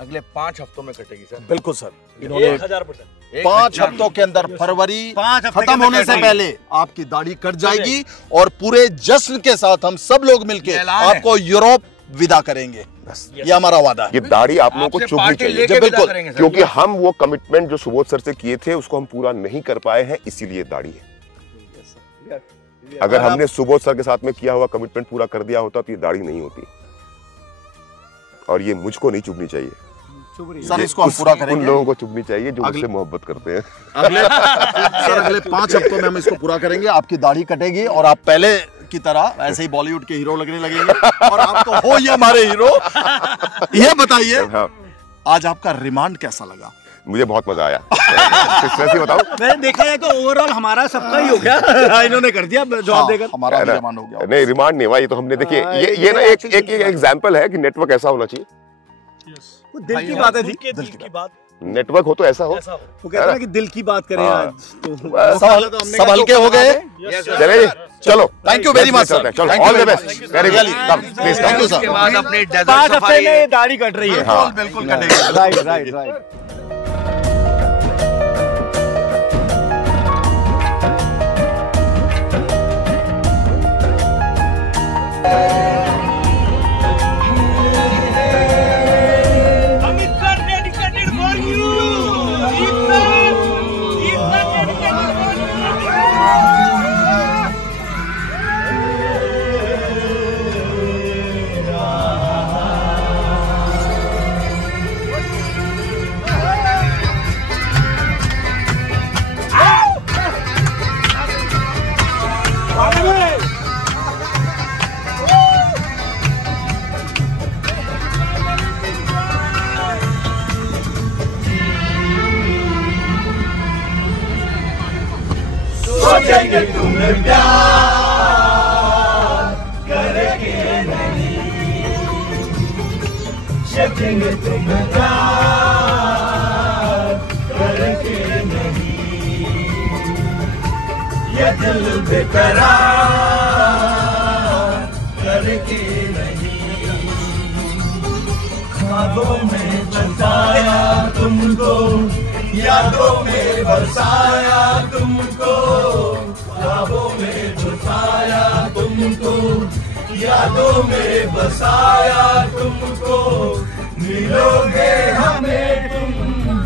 अगले 5 हफ्तों में कटेगी सर। बिल्कुल सर, इन्होंने 1000%। 5 हफ्तों के अंदर, फरवरी खत्म होने से पहले आपकी दाढ़ी कट जाएगी और पूरे जश्न के साथ हम सब लोग मिलके आपको यूरोप विदा करेंगे। बस ये हमारा वादा है। ये दाढ़ी आप लोगों को चुभनी चाहिए, बिल्कुल, क्योंकि हम वो कमिटमेंट जो सुबोध सर से किए थे उसको हम पूरा नहीं कर पाए हैं, इसीलिए दाढ़ी है। अगर हमने सुबोध सर के साथ में किया हुआ कमिटमेंट पूरा कर दिया होता तो ये दाढ़ी नहीं होती। और ये मुझको नहीं चुभनी चाहिए सर, इसको हम पूरा करेंगे। उन लोगों को चुभनी चाहिए जो मुझसे मोहब्बत करते हैं। अगले 5 हफ्तों में हम इसको पूरा करेंगे। आपकी दाढ़ी कटेगी और आप पहले की तरह ऐसे ही बॉलीवुड के हीरो लगने लगेंगे और आप तो हो ही हमारे हीरो। ये बताइए, आज आपका रिमांड कैसा लगा? मुझे बहुत मजा आया। किस तरह से बताऊं? मैंने देखा है तो ओवरऑल हमारा सबका ही हो गया। इन्होंने कर दिया जवाब देकर। हमारा रिमांड हो गया। नहीं, रिमांड नहीं हुआ, ये तो हमने देखिए ये ना एक एग्जाम्पल है कि नेटवर्क ऐसा होना चाहिए। दिल की बात है, दिल की बात। नेटवर्क हो तो ऐसा हो। वो कहते हैं कि दिल की बात करें आज तो सब हल्के हो गए। चले चलो, thank you very much sir. चलो, all the best. Very good, come please, thank you sir. 5 हफ्ते में दाढ़ी कट रही है। बिल्कुल कटेगा। राइट। सोचेंगे तुम्हें प्यार करेंगे नहीं, सोचेंगे तुम्हें प्यार करेंगे नहीं, ये दिल बेकरार करेंगे नहीं। ख्वाबों में बसाया तुमको, यादों में बसाया तुमको, ख्वाबों में छुपाया तुमको, यादों में बसाया तुमको, मिलोगे हमें तुम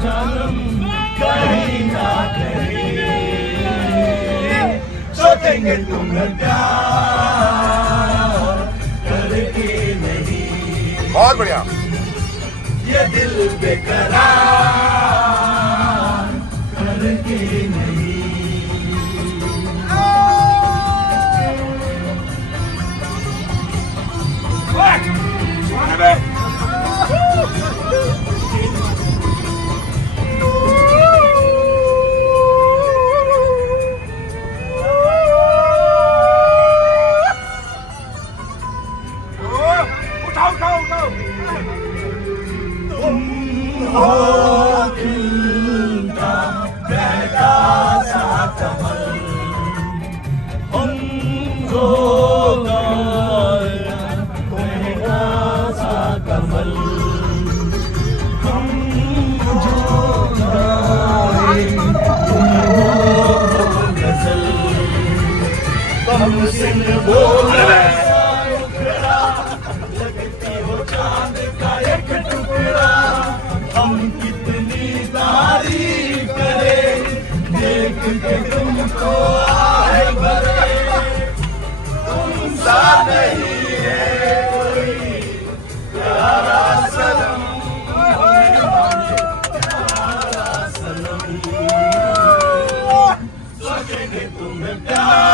जन्म कहीं ना कहीं, सोचेंगे तुम्हें प्यार करके नहीं। बहुत बढ़िया। ये दिल बेकरार करके नहीं। उठाओ। तुम हो खिलता बहता सा कमल, हम हो बहता सा कमल, हम जो गाए तुम हो गजल, कम सिन बोल लगती हो चांद का एक टुकड़ा, हम कितनी तारीफ करें देख के तुमको आए भरे, तुम सा नहीं है कोई प्यारा सनम, प्यारा सनम, सोचेंगे तुम्हें प्यार